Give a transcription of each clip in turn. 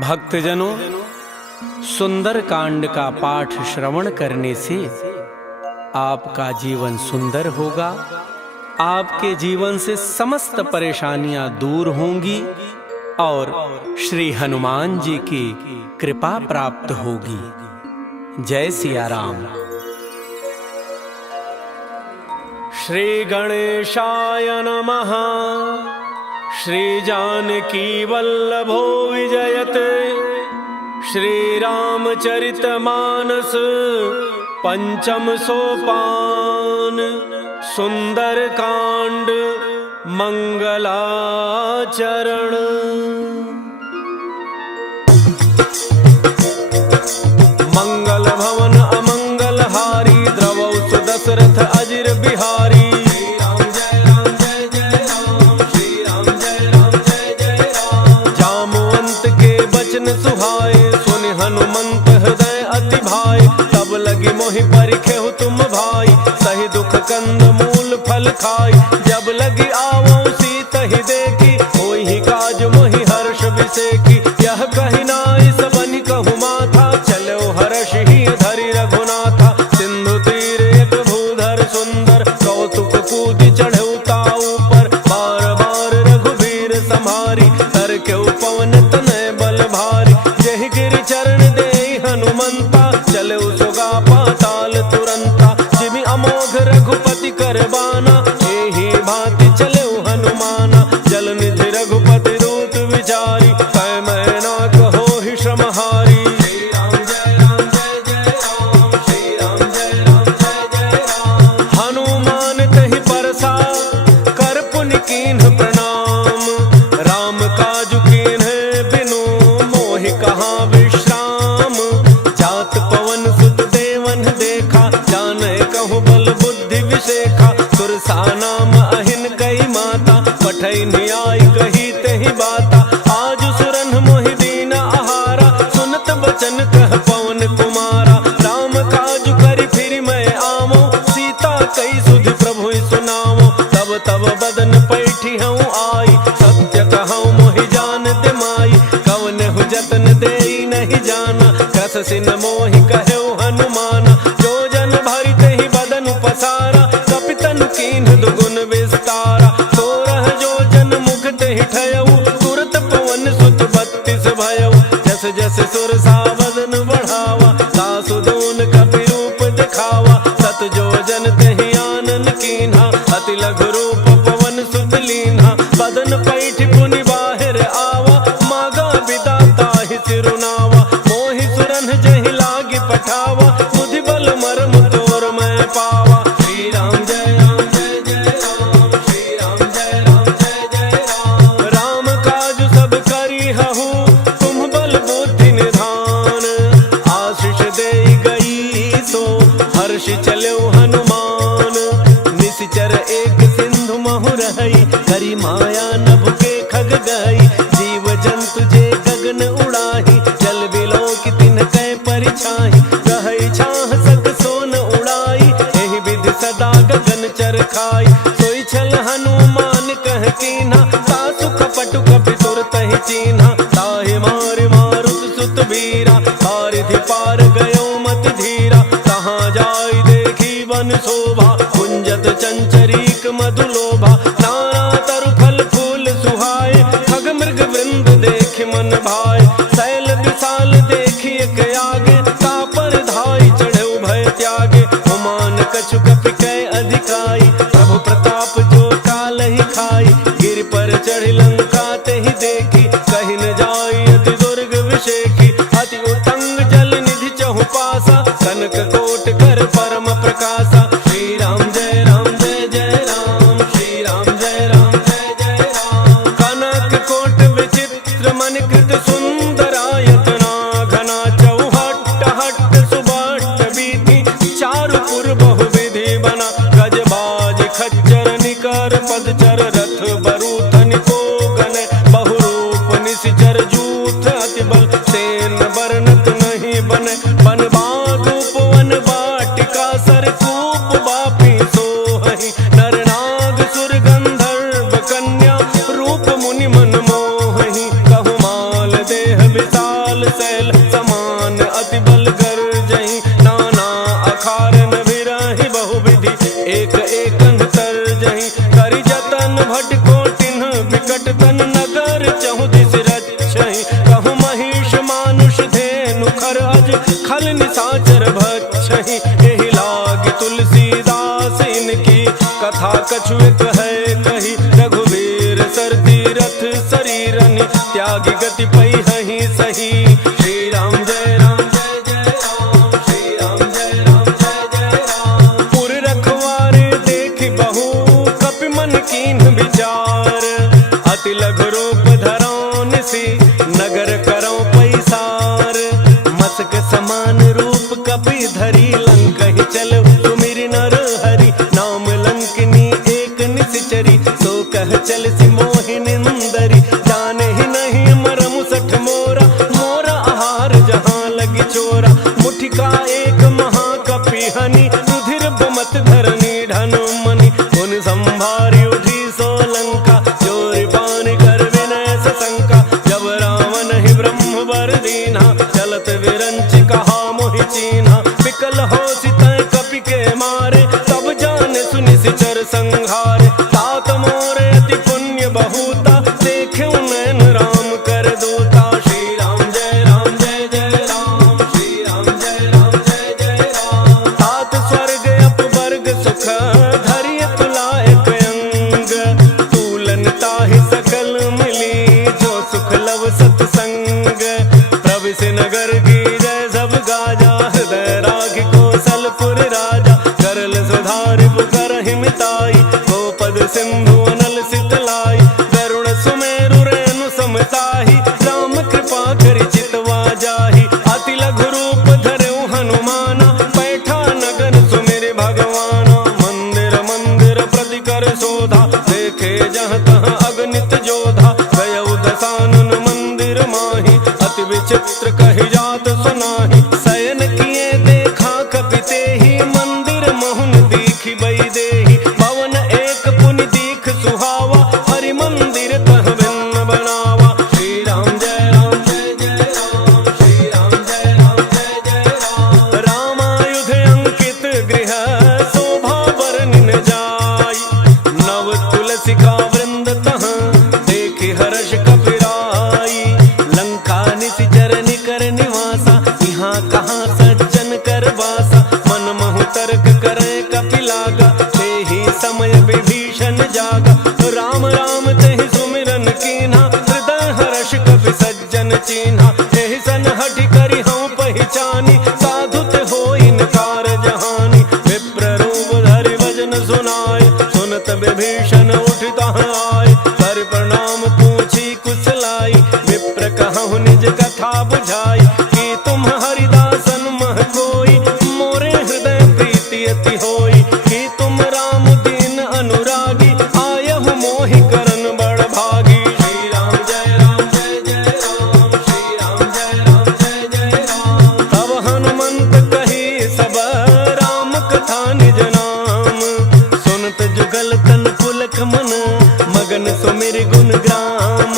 भक्तजनों, सुंदर कांड का पाठ श्रवण करने से आपका जीवन सुंदर होगा। आपके जीवन से समस्त परेशानियां दूर होंगी और श्री हनुमान जी की कृपा प्राप्त होगी। जय सिया राम। श्री गणेशाय नमः। श्री जानकी वल्लभो विजयते। श्री रामचरितमानस पंचम सोपान। सुंदर कांड मंगलाचरण। मंगल भवन अमंगल हारी। द्रवौ सुदशरथ अजिर बिहारी। सुहाए सुनि हनुमंत हृदय अति भाई। तब लगी मोहि परिखेहु तुम भाई। सही दुख कंद मूल फल खाई। जब लगी आवो सीतहि देखी। होई काज मोहि हर्ष विसेखी। यह कहि नाई सबनि कहु माथा। चलो हर्षहि धरि रघुनाथा। सिंधु तीर एक भूधर सुंदर। कौतुक कूदि चढ़ऊ ताऊ पर। बार बार रघुबीर सम्हारी। तर केउ पवन तनय बल भारी। जहि गिरि चरण देहि हनुमंता। चले सुगा पाताल तुरंता। जिमि अमोघ रघुपति करबाना। एहि भांति चले हनुमाना। जल निधि रघुपति रूप विचारी। कै मैना कहोहि श्रमहारी। श्री राम जय राम जय जय राम। श्री राम जय राम जय जय राम। हनुमान तहि परसा कर पुनि कीन्ह प्रणाम। राम काजु कीन्ह बिनु मोहि कहाँ विश्राम। जात पवन सुत देवन देखा। जाने कहूँ बल बुद्धि विशेखा। सुरसा नाम अहिन कई माता। पठै न्याय कही तेहि बाता। आज सुरन मोहि दीन आहारा। सुनत बचन कह पवन कुमारा। राम काज करि फिर मैं आवो। सीता कई सुधि प्रभु सुनावो। तब तब बदन पैठी हूँ आई। सत्य कहूँ मोहि जानत माई। कवन हु जतन देई नहीं जाना। कस सिन मोहि कहु हनुमाना। जो जन भरि तेहि बदन पसारा। कपितन कीन्ह दुगुन विस्तारा। 16 जो जन मुख तेहि ठयऊ। तुरत पवन सुत 32 भयऊ। जस जस सुरसा वदन बढ़ावा। सासु दून कपि रूप दिखावा। सत जो जन तेहि आनन कीन्हा। अति लघु रूप पवन सुत लीन्हा। बदन पैठि पुनि बाहिर आवा। मागा विदाता ही सिरुनावा। मोहि सुरन जहि लागी पठावा। बुद्धि बल मर्म तोर मैं पावा। श्री राम जय राम जय जय राम। श्री राम जय राम जय जय राम। राम काज सब करी हहु। तुम बल बुद्धि निधान। आशीष देई गई सो हर्ष चलो हनुमान। निश्चर एक सिंधु महु रही। करी माया नभ के खग गई। जीव जंतु जे गगन उड़ाही। जल बिलो की तिन कै परिछाही। कहै छाह सक सोन उड़ाई। एहि विधि सदा गगन चर खाई। सोई छल हनुमान कह कीन्हा। सासु कपटु कपि तुरतहि चीन्हा। ताहि मारि मारुत सुत वीरा। पारिधि पार गयो मति धीरा। तहाँ जाई देखी वन शोभा। कुंजत चंचरीक मधुलोभा। नाना तरु फल फूल सुहाए। खग मृग वृंद देख मन भाए। शैल विशाल देखी एक आगे। तापर धाई चढ़ऊ भय त्यागे। हुमान कछु कपि कै अधिकाई। प्रभु प्रताप जो काल ही खाई। गिर पर चढ़ लंका तेहि देखी। कहि न जाई अति दुर्ग विशेखी। अति उतंग जल निधि चहु पासा। कनक कोट कर परम प्रकाशा। श्री राम जय राम जय जय राम। श्री राम जय राम जय जय राम। कनक कोट विचित्र मनिकृत सुंदरायतना। घना चौहट्ट हट्ट सुबट्ट बीति। चारु पुर बहु विधि बना। गजबाज खच्चर निकर पदचर। रथ बरूथनि को गन। बहुरूप निशिचर जूथ अति बल। सेन बरनत नहीं बन। बन बागुप वन बाटिका। सर कूप बापी सोहहि। नर नाग कंध तर जहीं करि जतन भटको तिन्ह बिकट तन नगर चहु दिस रक्षहीं कहु महिष मानुष धेनु खर अज खल निशाचर भक्षहीं एहि लाग तुलसीदास इनकी कथा कछु एक है कही रघुवीर सर तीरथ शरीरनि त्यागी गति पै हहीं सही। श्री राम जय राम जय जय राम, श्री राम जय राम जय जय राम। पुर रखवारे देखि बहु कपि मन कीन्ह विचार अति लघु रूप धरौ निसि नगर करौ पैसार मसक समान रूप कपि धरि लंकहि चल सुमिरि नर हरि नाम लंकिनी एक निश्चरी सो कह चल सि मोहि निंदरी जाने ही नहीं मरम सठ मोरा मोरा आहार जहाँ लगी चोरा मुठिका एक महाकपि हनि रुधिर बमत धरनी ढन मनि उन संभारी उठी सो लंका चोरी पान कर विनय सशंका जब रावण ही ब्रह्म वर दीना चलत विरंच कहा मोहि चीन्हा विकल हो सितय कपि के मारे तब जाने सुनि सिचर संहारे तात मोरे अति पुण्य बहुता देखे नैन राम कर दूता। श्री राम जय राम जय जय राम, श्री राम जय राम जय जय राम। तात स्वर्ग अपवर्ग सुख धरिय तुलाए अंग तूलन ताहि सकल मिली जो सुख लव सत्संग प्रविश नगर की जय सब गाजा हृदय राग कौशलपुर राजा करल सुधारि पुकर मिताई गोपद सिंधु अनल सितलाई गरुड़ सुमेरु रेणु समताही राम कृपा करि चितवा जाहि अति लघु रूप धरऊ हनुमाना बैठा नगर सुमिरि भगवाना मंदिर मंदिर प्रति कर शोधा देखे जहाँ तहाँ अगणित जोधा गयउ दसानन मंदिर माही अति विचित्र कहि जात सुनाही शयन किए देखा कपि तेहि मंदिर मोहन दीखि बई देहि भवन एक पुनि दीख सुहावा हरि मंदिर तह भिन्न बनावा। श्री राम जय राम जय जय राम, श्री राम जय राम जय जय राम। रामायुध अंकित गृह शोभा बरनिन जाई नव तुलसिका वृंद तह देखि हर्ष कपिराई लंका निशिचर निकर निवासा यहाँ कहाँ सज्जन कर वासा मन महु तर्क करे कपि लागा तेहि समय विभीषण जागा राम राम तेहि सुमिरन कीन्हा हृदय हर्ष कपि सज्जन चीन्हा एहि सन हठि करि हऊँ पहिचानी साधु ते होई नकार जहानी विप्र रूप धरि भजन सुनाए सुनत विभीषण उठ तहाँ आए कर प्रणाम पूछी कुशलाई विप्र कहु निज कथा बुझाई कि तुम हरिदासन मह कोई मोरे हृदय प्रीति अति होई कि तुम राम दीन अनुरागी आयहु मोहि करन बड़ भागी। श्री राम जय राम जय जय राम, श्री राम जय राम जय जय राम। तब हनुमंत कही सब राम कथा निज नाम सुनत जुगल तन पुलक मन मगन सुमिरि गुण ग्राम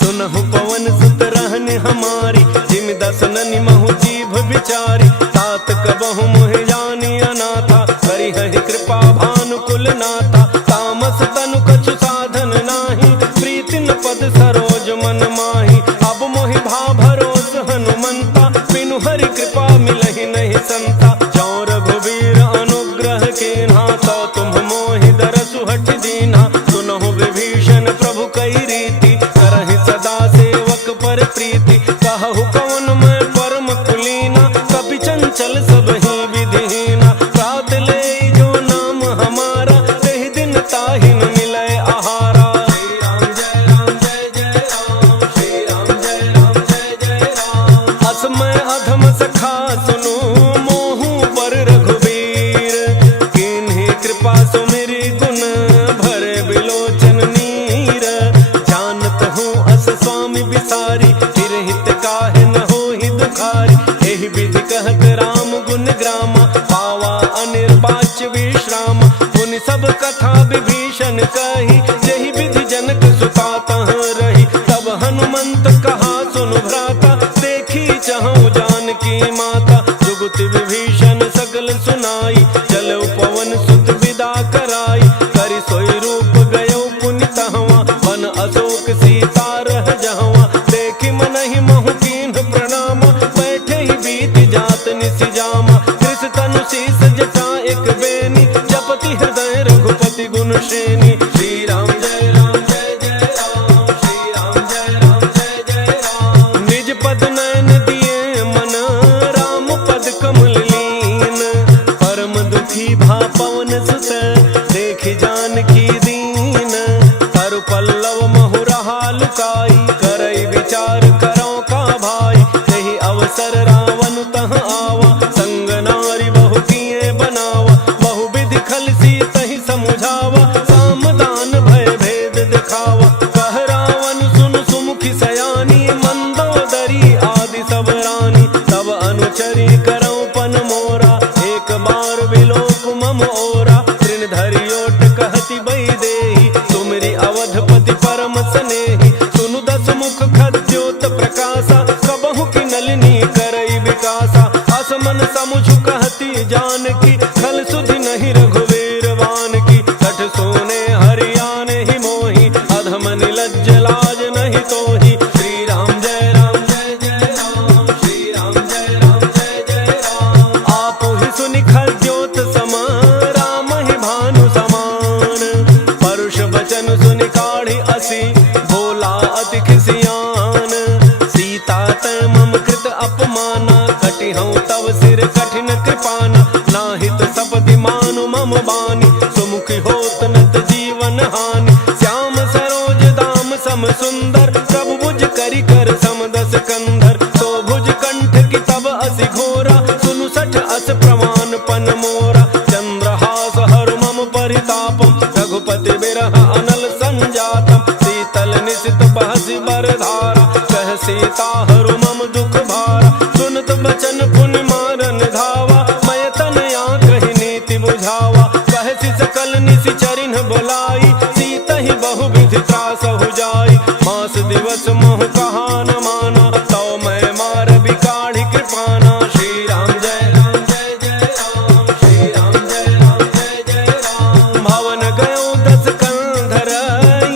सुनहु पवन सुत रहनि हमारी जिमि दसननि महु जीभ विचारी तात कबहु मोहि जानी अनाथा करि हहि कृपा भानुकुल नाथा तामस तनु कछु साधन नाही प्रीति न पद सरोज मन माही अब मोहि भा भरोस हनुमंता बिनु हरि कृपा मिलहि नहीं संता जौ रघुवीर अनुग्रह कीन्हा तो तुम मोहि दरसु हठ दीन्हा सुनहु विभीषण प्रभु कई रीति करहि सदा सेवक पर प्रीति कहु कवन मैं परम कुलीना कपि चंचल सब ही विधिहीना प्रात ले जो नाम हमारा तेहि दिन ताहि न मिलै आहारा। श्री राम जय राम जय जय राम, श्री राम जय राम जय जय राम। असमय अधम सखा सुनु मोहु पर रघुवीर किन्हि कृपा सुमिरि गुण भरे बिलोचन नीर जानत हूँ अस स्वामी बिसारी फिर हित काहे न होहि दुखारी एहि विधि कहत राम गुण ग्रामा पावा अनिर्वाच्य विश्राम मुनि सब कथा विभीषण कही जहि विधि जनक सुता तह रही तब हनुमंत कहा सुनु भ्राता देखी चहु जानकी माता जुगति विभीषण सकल सुनाई चलो पवन सुत विदा कराई सोई रूप गयो पुनि तहवा, बन अशोक सीता रह जहवा। देखी मनहि महु कीन्ह प्रणाम, बैठे ही बीत जात निसि जामा। कृष तनु शीस जटा एक बेनी, जपति हृदय रघुपति गुण श्रेणी। श्री राम जय राम जय जय राम, श्री राम जय राम जय जय राम। निज पद नयन दिए मन, राम पद कमल लीन। परम दुखी भा पवन सुत, देखि जानकी दीन। तरु पल्लव महु रहा लुकाई, करई विचार करो का भाई। यही अवसर रावण तह आवा, संग नारी बहु किए बनावा। बहु विधि खल सीतहि समुझावा, सामदान भय भेद दिखावा। कह रावण सुन सुमुखी सयानी, मंदोदरी आदि सब रानी। तब अनुचरी करौ पन मोरा, एक बार विलोक मम ओरा। तृण धरि ओट कहति बहि देहि, तुमरी अवधपति परम स्नेहि। सुनु दस मुख खद्योत प्रकाशा, कबहु की नलिनी करई विकासा। असमन समुझ कहती जानकी, खल सुधि नहीं रघुवीर वान की। कठ सोने हरियाने ही मोही, अधम निलज्ज लाज नहीं तोही। श्री राम जय राम जय जय राम, श्री राम जय राम जय जय राम। आपो ही सुनि खद्योत सम, राम ही भानु समान। परुष बचन सुनि काढ़ी असी, भोला अति खिसियान। सीता तै मम कृत अपमाना, कटिहउँ तव सिर कठिन कृपाना। नाहित सपदि मानु मम बानी, सुमुखी होत नत जीवन हानि। श्याम सरोज दाम सम सुंदर, प्रभु भुज करि कर सम दस कंधर। तो भुज कंठ की तब असि घोरा, सुनु सठ अस प्रमाण पन मोरा। चंद्रहास हरु मम परितापम, रघुपति बिरह अनल संजातम। शीतल निशित बहसि बरधारा, कह सीता हरु मम दुख भारा। सुनत बचन पुनि मारन धावा, मैं तनया कहि नीति बुझावा। कहसि सकल निसि चरिन्ह बोलाई, सीतहि बहु विधि त्रासहु जाई। मास दिवस मोह कहा न माना, तौ मैं मार बिकाढ़ी कृपाना। श्री राम जय राम जय जय राम, श्री राम जय राम जय जय राम। भवन गयो दस कंधर,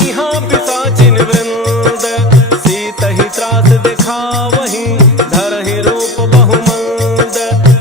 यहाँ पिशाचिन वृंद। सीतहि त्रास दिखावहि, धरहि रूप बहुमंद।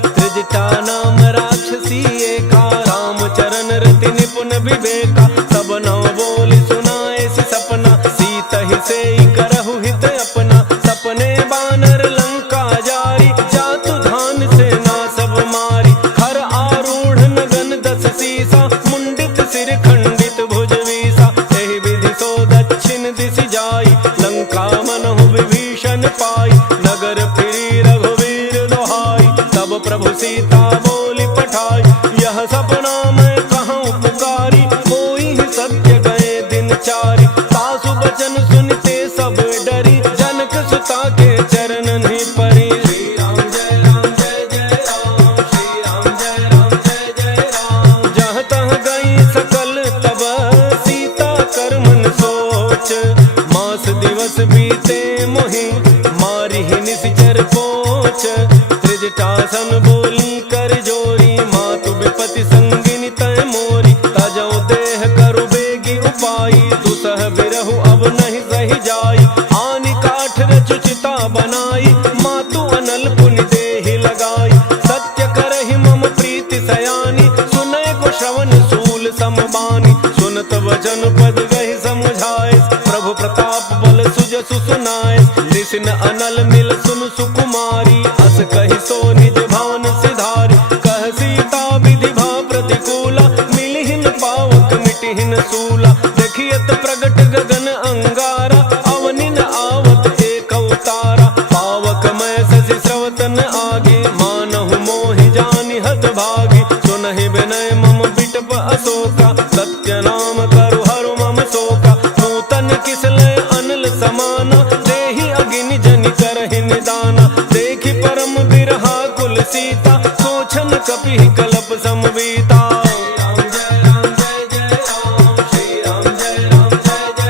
त्रिजटा नाम राक्षसी एका, राम चरण रति निपुण विवेका। सब नव बोली सुनाए सि सपना, सीतहि सेई करहु हित अपना। सपने बानर लंका जारी, जातु धान सेना सब मारी। खर आरूढ़ नगन दस सीसा, मुंडित सिर खंडित भुज वीसा। एहि विधि सो दक्षिण दिशि जाई, लंका मनहु विभीषण पाई। नगर फिरी रघुवीर दोहाई, तब प्रभु सीता बोली पठाई। यह सपना मैं कहूँ पुकारी, कोई ही सत्य गए दिन चारी। सासु बचन सुनते सब डरी, जनक सुता के चरण ही परी। श्री राम जय राम जय जय राम, श्री राम जय राम जय जय राम। जहाँ तहाँ गई सकल तब, सीता कर मन सोच। मास दिवस बीते मोहि, मारी ही निश्चर पोच। त्रिजटासन बोली कर जोरी, मातु विपति संगिनी तय मोरी। तजौ देह करु बेगी उपाई, दुसह बिरहु अब नहीं सही जाई। आनि काठ रचुचिता बनाई, मातु अनल पुनि देहि लगाई। सत्य करहि मम प्रीति सयानी, सुनय को श्रवण सूल समबानी। सुनत वचन पद गहि समुझाए, प्रभु प्रताप बल सुजसु सुनाए। निसिन अनल मिल सुन सुकुमारी, अस कहि सो निज भान सिधारी। कह सीता विधि भा प्रतिकूला, मिलिहिन पावक मिटिहिन सूला। देखियत प्रगट गगन अंगारा, अवनिन आवत एक अवतारा। पावक मैं शशि स्रवतन आगे, मानहु मोहि जानि हत भागी। सुनहि विनय मम बिटप अशोका, सत्य नाम करु हरु मम शोका। नूतन किसलय अनल समाना, देहि अगिनि जनि करहि निदाना। देखि परम बिरहा कुल सीता, सोचन कपिहि कलप समवीता। श्री राम जय राम जय जय राम, श्री राम जय राम जय जय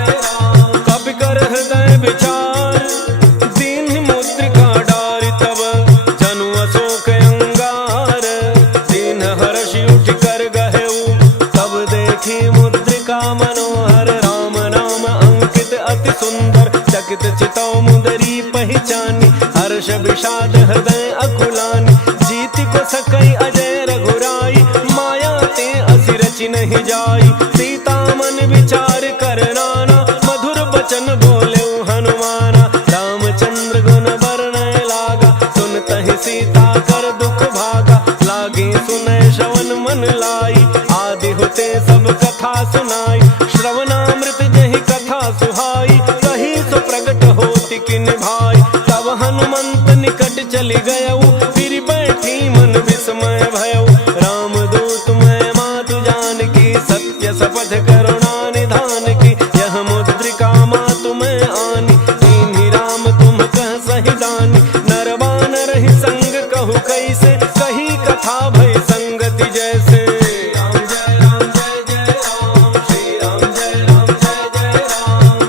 मुद्रिका मनोहर, राम नाम अंकित अति सुंदर, चकित चितौ मुदरी पहचानी, हर्ष विषाद हृदय अकुलानी, जीति को सकई अजय रघुराई, माया ते असि रचि नहीं जाई, सीता मन विचार कर नाना, मधुर बचन बोले हनुमाना, रामचंद्र गुण बरनय लागा, सुनतहि सीता कर दुख भागा, लागे सुनय श्रवण मन लाई, आदि होते सब कथा सुनाई, श्रवणामृत जहि कथा सुहाई, कही सो प्रगट होति किन भाई, तब हनुमंत निकट चली गयऊ, फिर बैठी मन विस्मय भयऊ, राम दूत मैं मातु जानकी, सत्य शपथ करुणा निधान की, यह मुद्रिका मातु मैं आनी, दीन्ही राम तुम कह सही दानी, नर बानर ही संग कहु कैसे, कही कथा भय संगति जैसे,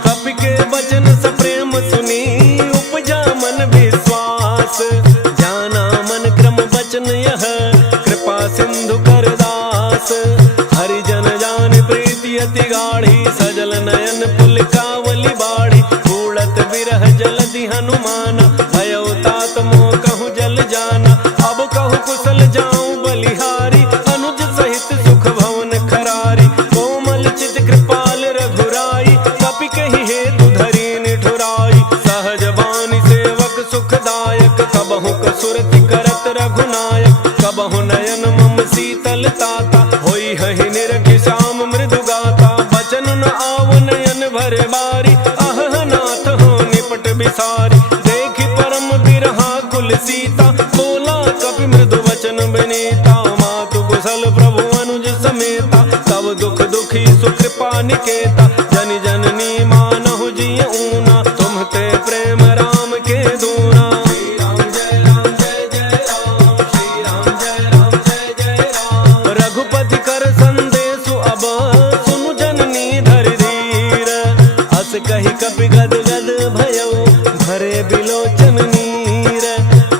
कपि के वचन सप्रेम सुनी, उपजा मन विश्वास, जाना मन क्रम वचन यह, कृपा सिंधु कर दास, हरिजन जान प्रीति अति गाढ़ी, सजल नयन पुलकावली बाढ़ी, उड़त विरह जलधि हनुमाना, भयउ तात मोह कहूँ जल जाना, अब कहूँ कुशल जाऊं बलिहारी, अनुज सहित सुख भवन खरारी, कोमल चित कृपाल रघुराई, कपि कहि हेतु धरि निठुराई, सहज बानी सेवक सुखदायक, कबहु कसुरति करत रघुनायक, कबहु नयन मम शीतल ताता, होई हहि निरखि श्याम मृदु गाता, बचन न आव नयन भरे बारी, अहह नाथ हो निपट बिसारी, देखि परम बिरहा कुल सीता, बोला कपि मृदु वचन विनीता, मातु कुशल प्रभु अनुज समेता, तब दुख दुखी सुकृपा निकेता, जन जननी मानहु जिय ऊना, तुम ते प्रेम राम के दूना, श्री राम जय राम जय जय राम, श्री राम जय राम जय जय राम, रघुपति कर संदेशु अब, सुनु जननी धरि धीर, हस कहि कपि गद गद भयउ, भरे बिलोचन नीर,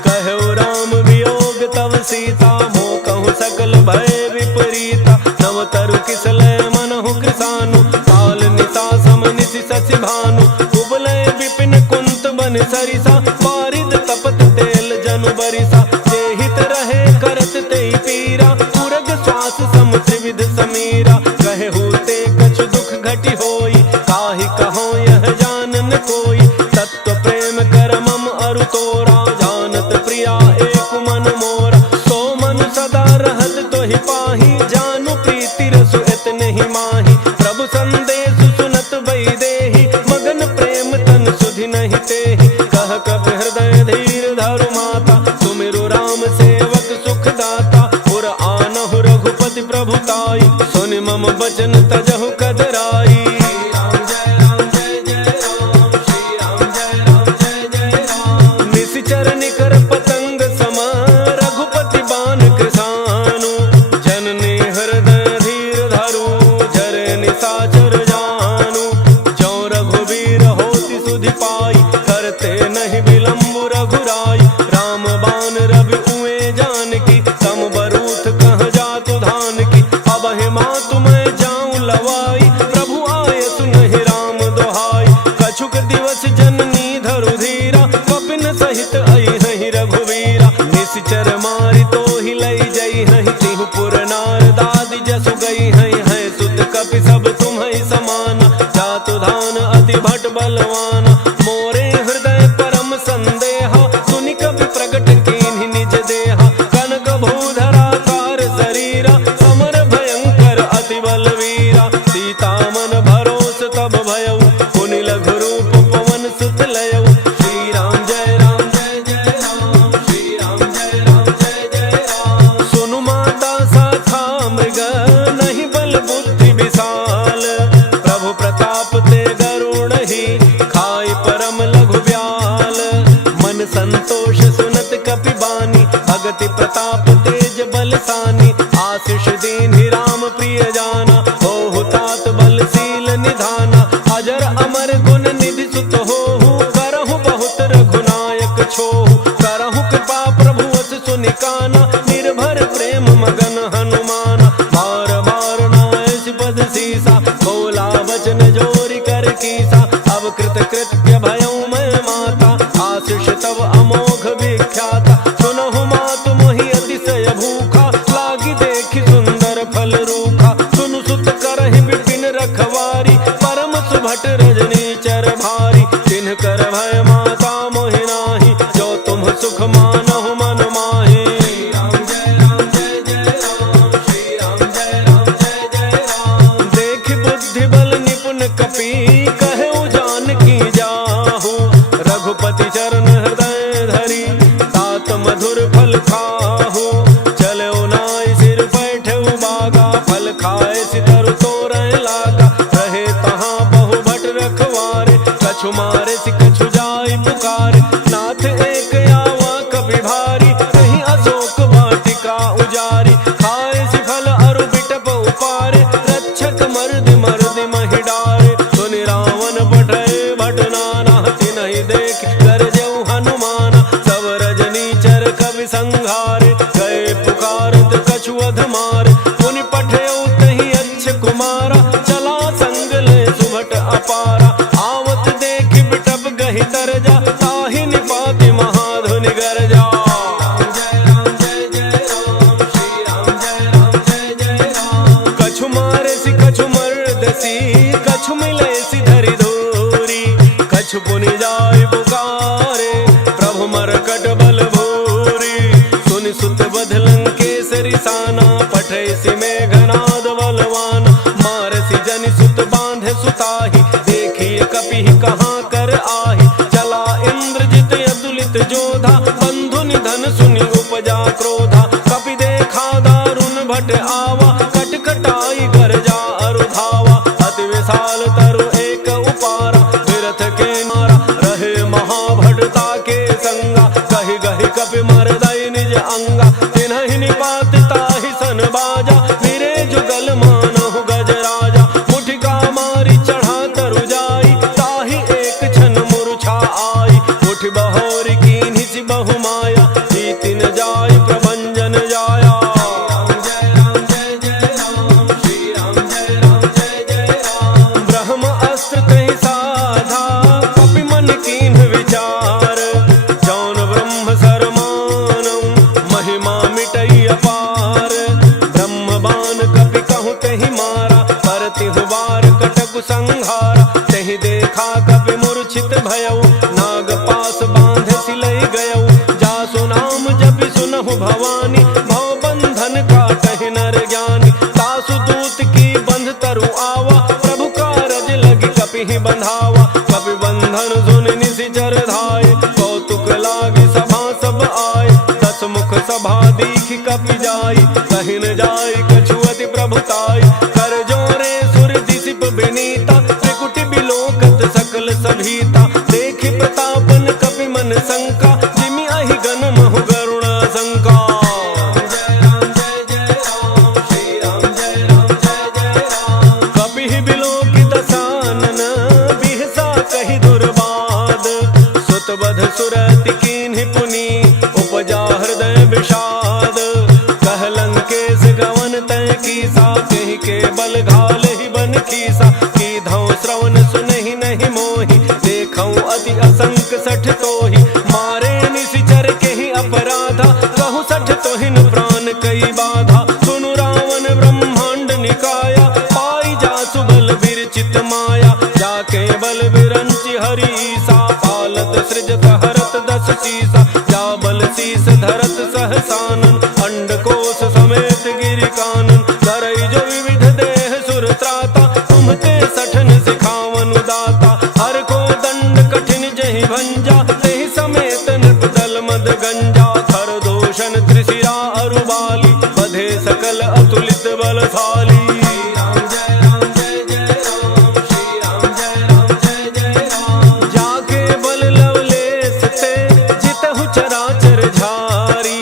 कहु राम वियोग तव सीता, मोह कहूँ सकल भय विपरीता, नव तरु किसलय मनहु कृसानु, काल निशा सम निशि शशि भानु, कुबलय विपिन कुंत बन सरिसा, पारिद तपत तेल जनु बरिसा, जेहित रहे करत तेहि पीरा, उरग श्वास सम त्रिविध समीरा, कहे होते कछु दुख घटी होई, काहि कहो यह जानन कोई, तत्व प्रेम कर मम अरु तोरा, जानत प्रिया एक मन मोरा, सो मन सदा रहत तोहि पाही, जानु प्रीति रसु इतने ही माही, प्रभु संदेश सुनत बई देहि, मगन प्रेम तन सुधि नहीं तेहि, कह कपि हृदय धीर धरु माता, सुमिरु राम सेवक सुख दाता, पुर आनहु रघुपति प्रभुताई, सुनि मम बचन तजहु कदराई, राम जय राम जय जय राम, श्री राम जय राम जय जय राम, निशिचर निकर पतंग सम, रघुपति बान कृसानु, जननी हृदय धीर धरु, जरे निशाचर जानु, जो रघुवीर होति सुधि पाई, करते नहीं विलम्ब रघुराई, राम बान रवि उए जानकी, तम बरूथ कह जातु धान की, अब हे मातु मैं जाऊं लवाई, प्रभु आए सुनहि राम दोहाई, कछुक दिवस जननी धरु धीरा, कपिन सहित आई हहि रघुवीरा, निशिचर मारि तो ही लई जई हहि, तिहु पुर नार दादि जसु गई हई, है सुत कपि सब तुम्हि समाना, जातु धान अति भट बलवाना, मोरे हृदय परम संदेहा, सुनि कपि प्रगट कीन्हि निज देहा, कनक भूधरा कार शरीरा, समर भयंकर अति बलवीरा, सीता मन भरोस तब भयउ, पुनि लघु रूप पवन सुत लयउ, श्री राम जय राम जय जय राम, श्री राम जय राम जय जय राम, सुनु माता साखा मृग, नहीं बल बुद्धि विशाल, प्रभु प्रताप ते गरुण ही, खाई परम लघु ब्याल, मन संतोष सुनत कपि बानी, भगति प्रताप तेज बलसानी, आशीष दीन्हि राम प्रिय जाना, होहु तात बलशील निधाना, अजर अमर गुण निधि सुत होहु, करहु बहुत रघुनायक छोहु, करहु कृपा प्रभु अस सुनिकाना, निर्भर प्रेम मगन हनुमाना, बार बार नायस पद शीस शीसा, बोला वचन जोरी कर कीसा। अब कृत कृत्य भयऊ मैं माता, आशीष तब अमोघ विख्याता। सुनहु मातु मोहि अतिशय भूखा, लागी देखी सुंदर फल रूखा। सुनु सुत करहि विपिन रखवारी, परम सुभट रजनी चर भारी। तिन्ह कर भय माता मोहि नाही, जो तुम सुख मानहु मन माहि। राम जय राम जय जय राम, श्री राम जय राम जय जय राम। देख बुद्धि बल निपुण कपि, कहु जानकी जाहु। रघुपति चरण हृदय धरी, तात मधुर फल खाहु। चलऊ नाई सिर बैठऊ बागा, फल खाए सितरु तोरय लागा। रहे तहाँ बहु भट रखवारे, कछु मारे सि कछु जाई पुकारे। नाथ एक आवा कपि भारी, कहीं अशोक वाटिका उजारी। खाए सि फल अरु बिटप उपारे, रक्षक मर्दि मर्दि महि डारे। सुनि रावण पठय भट नाना, तिनहि देख गरजऊ हनुमाना। सब रजनी चर कवि संघारे, गए पुकारत कछु अध मारे। पुनि पठयऊ तहि अच्छ कुमारा, चला संग ले सुभट अपारा। आवत देख बिटप गहि तरजा, ताहि निपाति महाधुनि गरजा। राम जय राम जय जय राम, श्री राम जय राम जय जय राम। कछु मारे सि कछु मर्दसी, कछु मिले सि धरि धूरी। कछु पुनि जाय पुकारे, प्रभु मरकट बल भूरी। सुनि सुत बध लंकेसरि साना, पठै सि मेघनाद बलवाना। मारसि जनि सुत बांधे सुताहि, देखिए कपिहि कहाँ कर आहि। चला इंद्रजित अतुलित जोधा, बंधु निधन सुनि उपजा क्रोधा। कपि देखा दारुण भट आवा, कटकटाई गरजा अरु धावा। अति विशाल तरु एक उपारा, विरथ के मारा। रहे महाभटता के संगा, कहि गहि कपि मरदई निज अंगा। तिन्हि निपात ताहि सन बाजा, फिरे जुगल मानहु गजराजा। मुठिका मारी चढ़ा तरु जाई, ताहि एक क्षण मूर्छा आई। उठ बहोरी कीन्हि सि बहु माया, जीति न जाय प्रभंजन जाया। राम जय राम जय जय राम, श्री राम जय राम जय जय राम। ब्रह्म अस्त्र कहि साधा, कपि मन कीन्ह विचार। जौन ब्रह्म सर मानऊ, महिमा मिटई अपार। ब्रह्म बाण कपि कहु तहि मारा, परतिहु बार कटकु संहारा। तहि देखा कपि मूर्छित भयऊ, नाग पास बांधे सिलई गयऊ। जासु नाम जपि सुनहु भवानी, भव बंधन काटहि नर ज्ञानी। तासु दूत की बंध तरु आवा, प्रभु कारज लगी कपिहि बंधावा। कपि बंधन सुनि निशिचर धाये, कौतुक लागी सभा सब आए। दस मुख सभा दीखि कपि जाई, कहि न जाई कछु अति प्रभुताई। कर जोरे सुर दिसिप विनीता, त्रिकुटि बिलोकत सकल सभीता। देखि प्रतापन कपि मन शंका, जिमि अहि गन महु गरुण शंका। राम जय राम जय जय राम, श्री राम जय राम जय जय राम। कपिहि बिलोकि दसानन, बिहसा कहि दुर्बाद। सुत बध सुरति कीन्हि पुनि, उपजा हृदय विषाद। कह लंकेश गवन तय कीसा, कहि के बल घालहि बन खीसा। कीधौ श्रवण सुनहि नहीं मोहि, देखौ अति असंक सठ तोहि। मारे निशिचर केहि अपराधा, कहु सठ तोहिन प्राण कई बाधा। सुनु रावण ब्रह्मांड निकाया, पाई जासु बल विरचित माया। जाके बल विरंचि हरीसा, पालत सृजत हरत दस शीसा। जा बल शीस धरत सहसानन, अंडकोश समेत गिरि कानन। धरई जो विविध देह सुर त्राता, तुम्हते सठन सिखावन दाता। हर को दंड कठिन जहि भंजा, तेहि समेत नृप दल मद गंजा। खर दोषण त्रिशिरा अरु बाली, बधे सकल अतुलित बलशाली। राम जय राम जय जय राम, श्री राम जय राम जय जय राम। जाके बल लवलेस ते, जितहु चराचर झारी।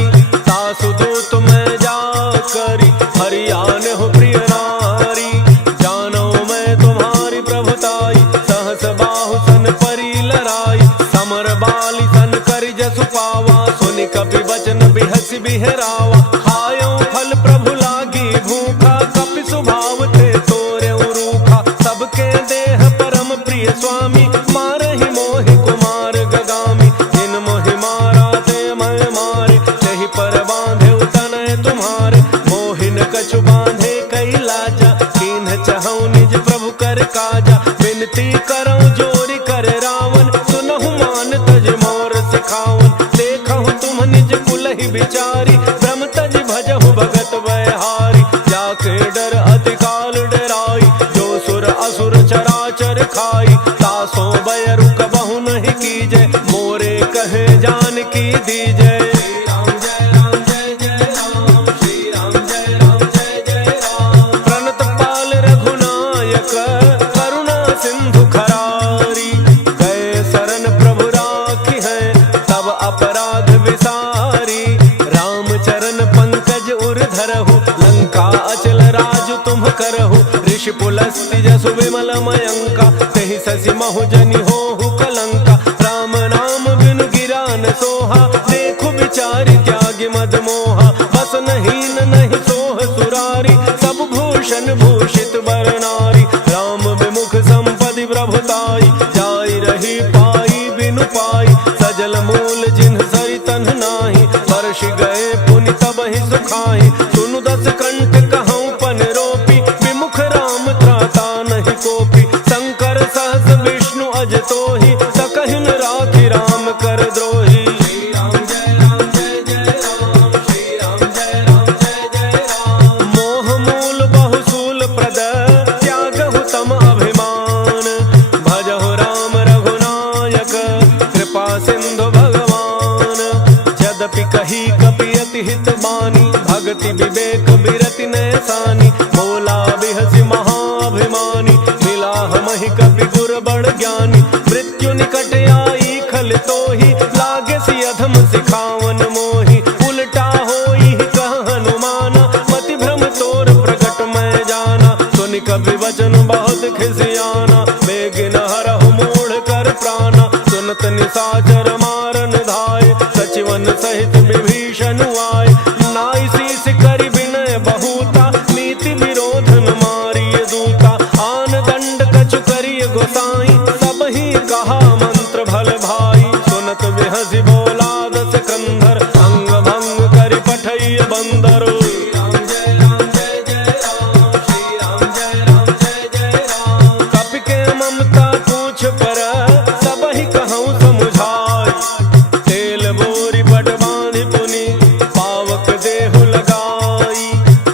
तासु दूत मैं जा करी, हरियान हो प्रिय नारी। जानो मैं तुम्हारी काजा। विनती करऊं जोरी कर रावण, सुनहु मान तज मोर सिखावन। देखहु तुम निज कुलहि बिचारी, ब्रह्म तज भजहु भगत वैहारी। जाके डर अति काल डराई, जो सुर असुर चराचर खाई। तासो बैरु कबहु नहीं कीजय, मोरे कहे जानकी दीजय। प्रणत पाल रघुनायक, करुणा सिंधु खरारी। गए शरण प्रभु राखी है, तब अपराध विसारी। राम चरण पंकज उर धरहु, लंका अचल राज तुम करहु। ऋषि पुलस्त्य जसु विमल मयंका, तेहि ससि महु जनि होहु कलंका। राम नाम बिनु गिरा न सोहा, देखु बिचारि त्यागि मद मोहा। बस हीन नहीं सोह सुरारी, सब भूषण भूषित बर नारी। राम विमुख संपदि प्रभुताई, जाई रही पाई बिनु पाई। सजल मूल जिन्ह सरितन नाही, वर्ष गए पुनि तबहि सुखाई। सुनु दस कंठ कहऊँ पन रोपी, विमुख राम त्राता नहीं कोपी। शंकर सहस विष्णु अज तोहि, सकहिन राखि राम कर द्रोही। मोह मूल बहुसूल प्रद, त्यागहु तम अभिमान। भजहु राम रघुनायक, कृपा सिंधु भगवान। यद्यपि कही कपि अति हित बानी, भगति विवेक बिरति नैसानी। बोला बिहसि महाभिमानी, मिला हमहि कपि गुर बड़ ज्ञानी। मृत्यु निकट आई खल तोहि, लागे सि अधम सिखावन मोहि। उल्टा होई कह हनुमाना, मति भ्रम तोर प्रगट मैं जाना। सुनि कपि वचन बहुत खिसियाना, बेगिन हरहु मूढ़ कर प्राणा। सुनत निशाचर मारन धाय, सचिवन सहित विभीषण आए। नाई शीस करि विनय बहुता, नीति विरोधन मारिय दूता। आन दंड कछु करिय गोसाई, सबहि कहा मंत्र भल भाई। सुनत बिहसि बोला दस कंधर, अंग भंग करि पठइय बंदर। कपि के ममता पूछ पर, सबहि कहऊँ समुझाई। तेल बोरी पट बांधि पुनि, पावक देहु लगाई।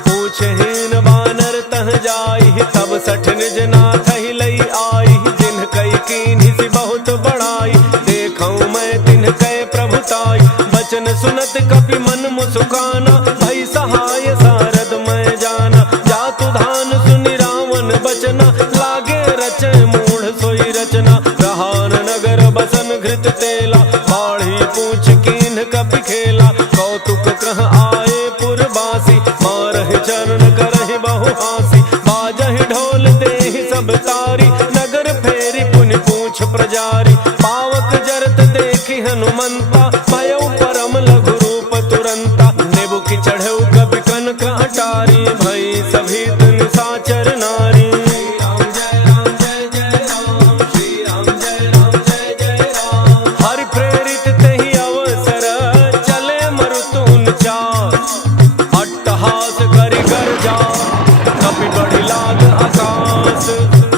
पूछहीन बानर तह जाई, तब सठ निज नाथ ही लई आई। जिन्ह कई कीन्हि सि बहुत बड़ाई, देखऊँ मैं तिन्ह कै प्रभुताई। बचन सुनत कपि मन मुसुकाना, भई सहाय सारद मैं जाना। जातु धान सुनि रावण बचना, लागे रचै मूढ़ सोई रचना। रहान नगर बसन घृत तेला, बाढ़ी पूछ कीन्ह कपि खेला। कौतुक कह आए पुरबासी, मारहि चरण करहि बहु हासी। बाजहि ढोल देहि सब तारी, नगर फेरि पुनि पूछ प्रजारी। पावक जरत देखि हनुमंता, भयउ परम लघु रूप तुरंता। नेबुकि चढ़ऊ कपि कनक अटारी, भई सभीत निशाचर नारी। हरि प्रेरित तेहि अवसर, चले मरुत उनचास। अट्टहास करि गर्जा, कपि बढ़ि लाग आकाश।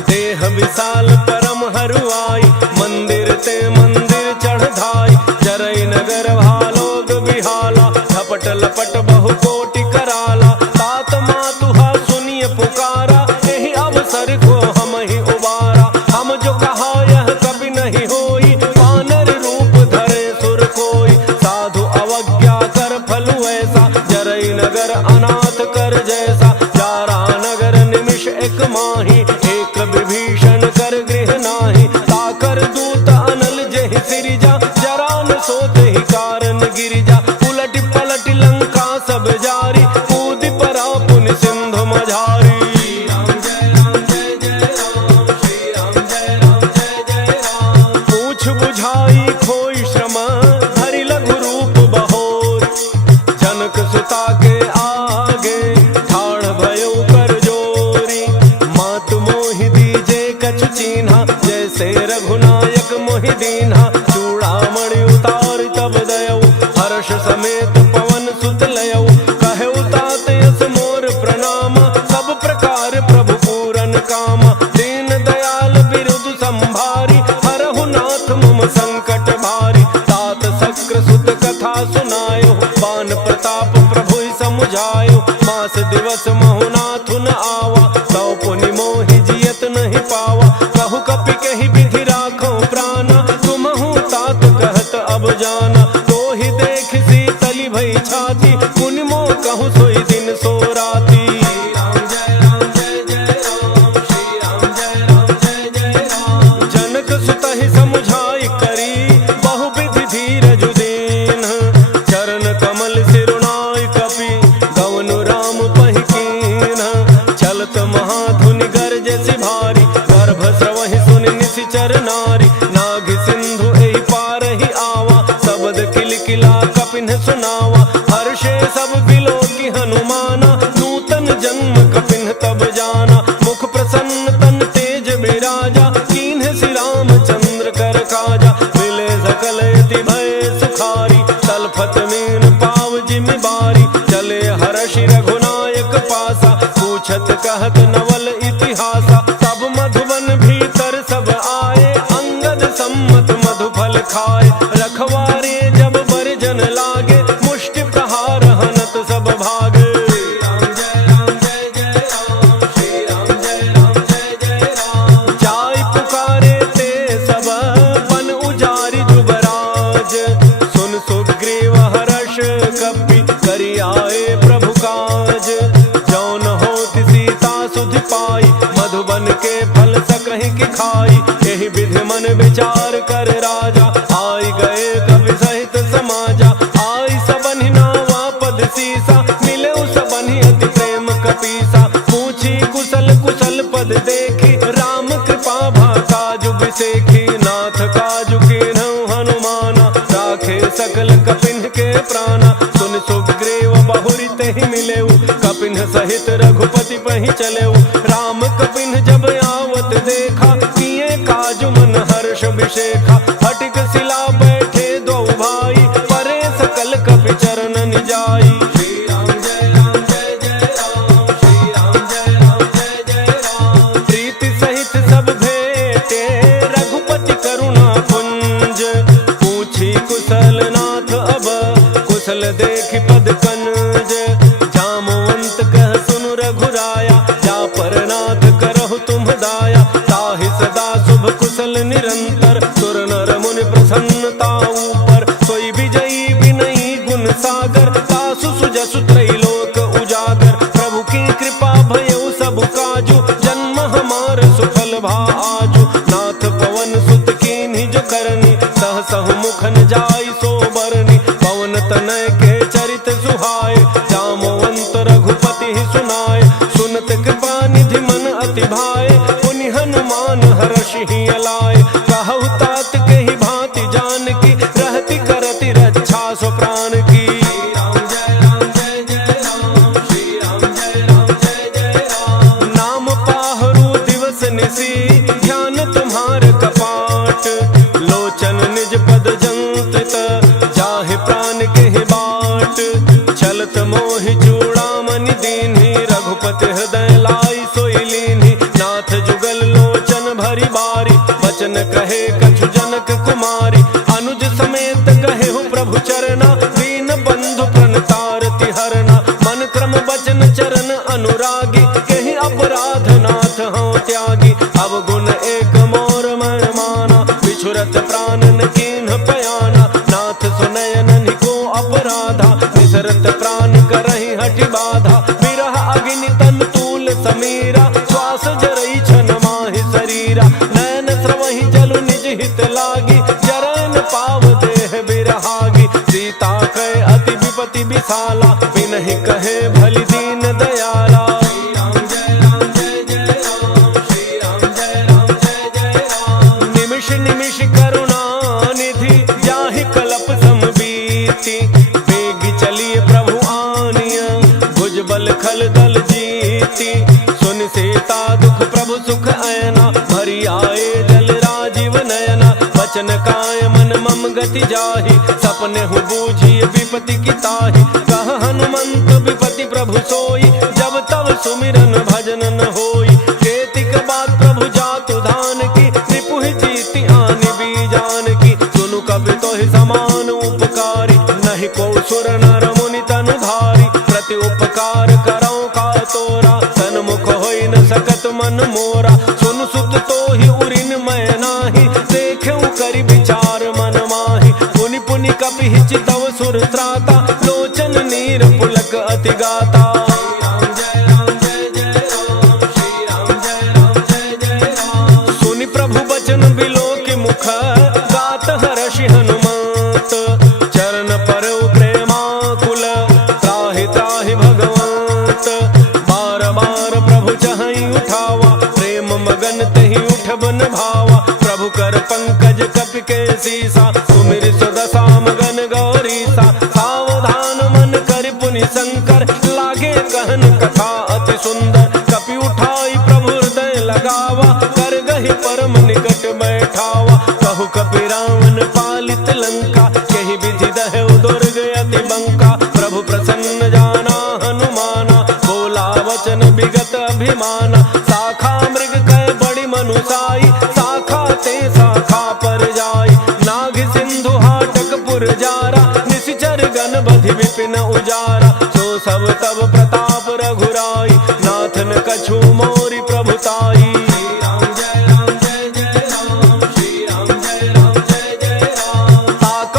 देह विशाल परम हरुआई, मंदिर ते मंदिर चढ़ धाई। जरई नगर भालोग बिहाला, झपट लपट बहु कोटि कराला। तात मातुहा सुनिय पुकारा, एहि अवसर को हमहि उबारा। हम जो कहा यह कभी नहीं होई, वानर रूप धरे सुर कोई। साधु अवज्ञा कर फल ऐसा, जरई नगर अनाथ कर जैसा। जारा नगर निमिष एक माही, एक विभीषण कर गृह नाही। ताकर दूत अनल जेहि सिरिजा, जरा न सोते ही कारण गिरिजा। उलट पलट लंका सब जारी, कूदि परा पुनि सिंधु मझारी। पूछ बुझाई खोई श्रम, हरि लघु रूप बहोर। जनक सुता के आगे, ठाड़ भयउ कर जोरी। मात मोहि दीजे कछु चीन्हा, जैसे रघुनायक मोहि दीन्हा। चूड़ामणि उतार तब दयऊ, हर्ष समेत पवन सुत लयऊ। कहऊ तात यस मोर प्रणाम, सब प्रकार प्रभु पूरन काम। दीन खाई। यही विधि मन विचार कर राजा, आई गए कवि सहित समाजा। आई सबनि नावा पद सीसा, मिले सबनि अति प्रेम कपीसा। पूछी कुशल कुशल पद देखी, राम कृपा भा काजु बिसेखी। नाथ काजु कीन्हु हनुमाना, राखे सकल कपिन के प्राणा। सुन सुग्रीव बहुरी तेहि मिलेऊ, कपिन सहित रघुपति पहि चलेऊ। राम कपिन जब आवत देखा, किए काजु मन हर्ष विशेखा। फटिक शिला बैठे दो भाई, परे सकल कपि चरण निजाई। श्री राम जय राम जय जय राम, श्री राम जय राम जय जय राम। प्रीति सहित सब भेटे, रघुपति करुणा पुंज। पूछी कुशल नाथ अब, कुशल देखि पद कनज। जामवंत कह सुनु रघुराया, जा पर नाथ करहु तुम दाया। ताहि सदा शुभ कुशल निरंतर, सुर नर मुनि प्रसन्नता ऊपर। सोई विजयी विनयी गुण सागर, तासु सुजसु त्रैलोक उजागर। प्रभु की कृपा भयउ सब काजु, जन्म हमार सुफल भा आजु। नाथ पवन सुत कीन्ही जो करनी, सहसहु मुख न जाई सो बरनी। पवन तनय के चरित सुहाए, जामवंत रघुपति ही सुनाए। सुनत कृपा निधि मन अति भाए, पुनि हनुमान हर्षि अलाए। कहु तात के ही भांति जानकी, रहति करति रक्षा सो प्राण की। श्री राम जय राम जय जय राम, श्री राम जय राम जय जय राम। नाम पाहरु दिवस निसी, ध्यान तुम्हार कपाट। लोचन निज पद जंत्रित, जाहि प्राण के ही बाट। छलत मोहि चूड़ामणि दीन्ही, रघुपति हृदय लाई सोई लीन्ही। नाथ जुगल लोचन भरी बारी, बचन कहे कछु जनक कुमारी। अनुज समेत कहे हूँ प्रभु चरना, दीन बंधु प्रणतारति हरना। मन क्रम बचन चरण अनुरागी, कहीं अपराध नाथ हूँ त्यागी। अब गुण एक मोर मैं माना, बिछुरत प्राण न कीन्ह पयाना। नाथ सुनयन निको अपराधा, निसरत प्राण करहि हठि बाधा। विरह अग्नि तन तूल समीरा, श्वास जरई छन माहि शरीरा। नैन स्रवहि जलु निज हित लागी, जरन पाव देह बिरहागी। सीता कहे अति विपति विशाला, बिनहि कहे भलि दीन दयाला। श्री राम जय राम जय जय राम, श्री राम जय राम जय जय राम। निमिष निमिष करुणा निधि, जाहि कलप समबीति। बेगी चलिए प्रभु आनिया, भुज बल खल दल जीती। सुन सीता दुख प्रभु सुख ऐना, भरी आए जल राजीव नयना। वचन काय मन मम गति जाहि, सपने हु बूझिए विपति की ताहि। कह हनुमंत विपति प्रभु सोई, जब तब सुमिरन भजन न होई। केतिक बात प्रभु जातु धान की, रिपु जीति आनि बीजान की। सुनु कवि तोहि समान उपकारी, नहीं को सुर नर मुनि तनु धारी। प्रति उपकार करौ का तोरा, सन्मुख होई न सकत मन मोरा। सुन सुत तोहि उरिन मैं नाही, देखऊं करि विचार मन माहि। पुनि पुनि कपि चितव सुर त्राता, लोचन नीर पुलक अति गाता। श्री राम जय राम जय जय राम, श्री राम जय राम जय जय राम। सुनि प्रभु बचन बिलोकि मुख, गात हर्षि हनुमंत। चरण परउ प्रेमाकुल, त्राहि त्राहि भगवंत। बार बार प्रभु चहई उठावा, प्रेम मगन तहि उठबन भावा। प्रभु कर पंकज कपि के सीसा, सुमिर सुदशा मगन गौरीसा। सावधान मन कर पुनि शंकर, लागे कहन कथा अति सुंदर। कपि उठाई प्रभु हृदय लगावा, कर गहि परम निकट बैठावा। कहु कपि रावण पालित लंका, केहि विधि दहउ दुर्ग अति बंका। प्रभु प्रसन्न जाना हनुमाना, बोला वचन विगत अभिमाना। शाखा मृग कह बड़ी मनुसाई, शाखा ते शाखा पर जाई। नाग सिंधु हाटक पुर जारा, निशिचर गण बधि विपिन उजारा। सो सब तब प्रताप रघुराई, नाथन कछु मोरि प्रभुताई। श्री राम जय राम जय जय राम, श्री राम जय राम जय जय राम। ताक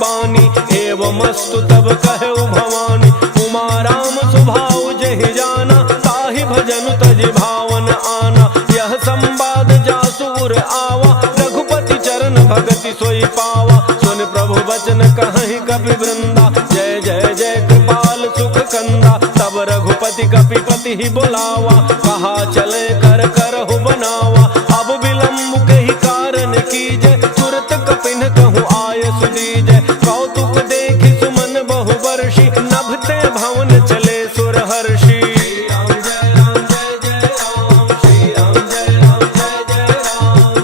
बानी, एवमस्तु तब कहु भवानी। उमा राम सुभाव जहि जाना, ताहि भजन तज भावन आना। यह संवाद जासुर आवा, रघुपति चरण भगति सोई पावा। सुन प्रभु वचन कहहि कपि वृंदा, जय जय जय कृपाल सुख कंदा। तब रघुपति कपिपति ही बुलावा, कहा चले कर करहु बनावा। अब विलम्ब कही कारण कीजय, तुरत कपिन कहूँ आय सुदीजय। कौतुक देखि सुमन बहु वर्षि, नभते भवन चले सुर हर्षि।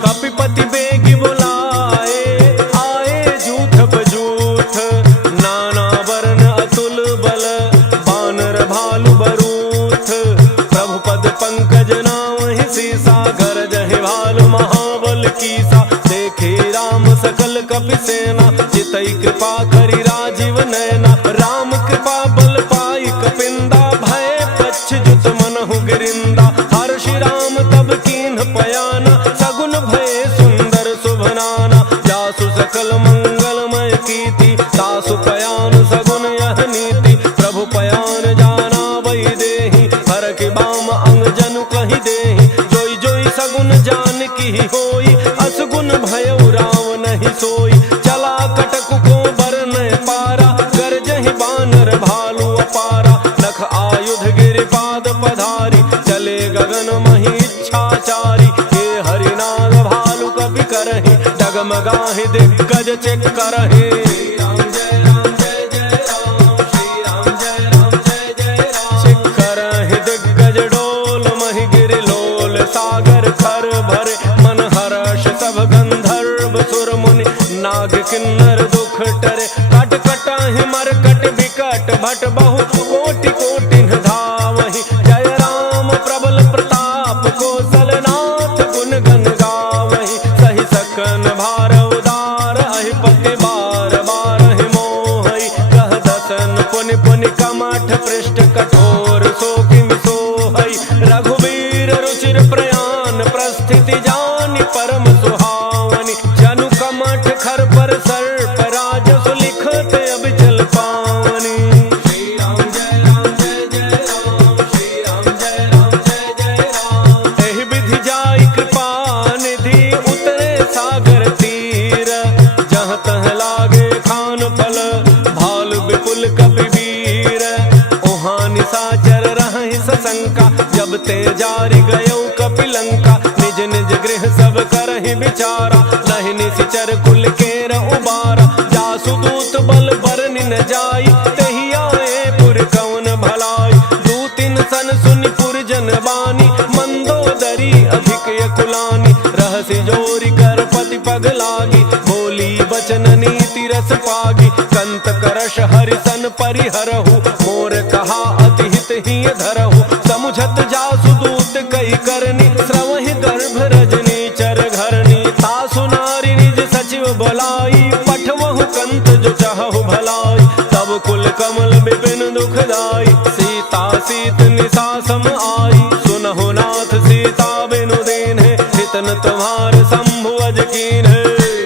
कपिपति बेगी बुलाए, आए जूथ बजूथ। नाना वर्ण अतुल बल, बानर भालु बरूथ। प्रभु पद पंकज नामहि सीसा, गरजहि भालु महाबल कीसा। देखे राम सकल कपि सेना, चितई कृपा करि राजीव नयना। राम कृपा बल पाई कपिंदा, भय पच्छ्युत मनहु गिरिंदा। हर्षि राम तब कीन्ह पयाना, सगुन भय सुंदर शुभनाना। जासु सकल मंगलमय कीर्ति, तासु पयान सगुन यह नीति। प्रभु पयान जाना वही देहि, हर के बाम अंग जनु कहि देहि। जोई जोई सगुन जान की होई, असगुन भयउ राम नहीं सोई। चला कटकु को बरन पारा, गरजहि बानर भालु अपारा। नख आयुध गिरिपाद पधारी, चले गगन मही इच्छाचारी। हे हरिनाग भालु कपि करहि, डगमगाहि दिग्गज चेक करहि। राम जय राम जय जय राम, श्री राम जय राम जय जय राम। चेक करहि दिग्गज डोल, महि गिरि लोल सागर खर भरे। मन हर्ष सब गंधर्व सुर मुनि, नाग किन्नर दुख टरे। कट कटाहि मरकट विकट भट, बहु कोटि कोटिन धावहि। जय राम प्रबल प्रताप, कौशलनाथ गुण गन गावहि। सहि सकन भार उदार, अहिपति बार बारहि मोहि। कह दसन पुनि पुनि कमठ पृष्ठ, कठोर सो किमि सोहै। रघुवीर रुचिर प्रयान, प्रस्थिति जानि परम सुहावनि। जनु कमठ खर पर सर्प, राजसु लिखत अबिचल पावनि। श्री राम जय राम जय जय राम, श्री राम जय राम जय जय राम। एहि विधि जाई कृपा निधि, उतरे सागर तीर। जहाँ तह लागे खान फल, भालु विपुल कपि वीर। ओहाँ निशाचर रहहि सशंका, जब ते जारि गयौ कपि लंका। निज निज गृह सब करहि विचारा, नहीं निशिचर कुल केर उबारा। जासु दूत बल बरनि न जाई, तेहि आए पुर कौन भलाई। दूतिन सन सुनि पुर जन बानी, मंदोदरी अधिक यकुलानी। रहसि जोरि कर पति पग लागी, बोली बचन नीति रस पागी। कंत करश हरिसन परिहरहु, मोर कहा अति हित ही धरहु। समुझत जासु दूत कई करनी, श्रवहि गर्भ रजनी चर घरनी। तासु नारी निज सचिव बोलाई, पठवहु कंत जो चाहु भलाई। तब कुल कमल विपिन दुखदाई, सीता सीत निशा सम आई। सुनहु नाथ सीता बिनु दीन्हे, हितन तुम्हार शंभु अज कीन्हे।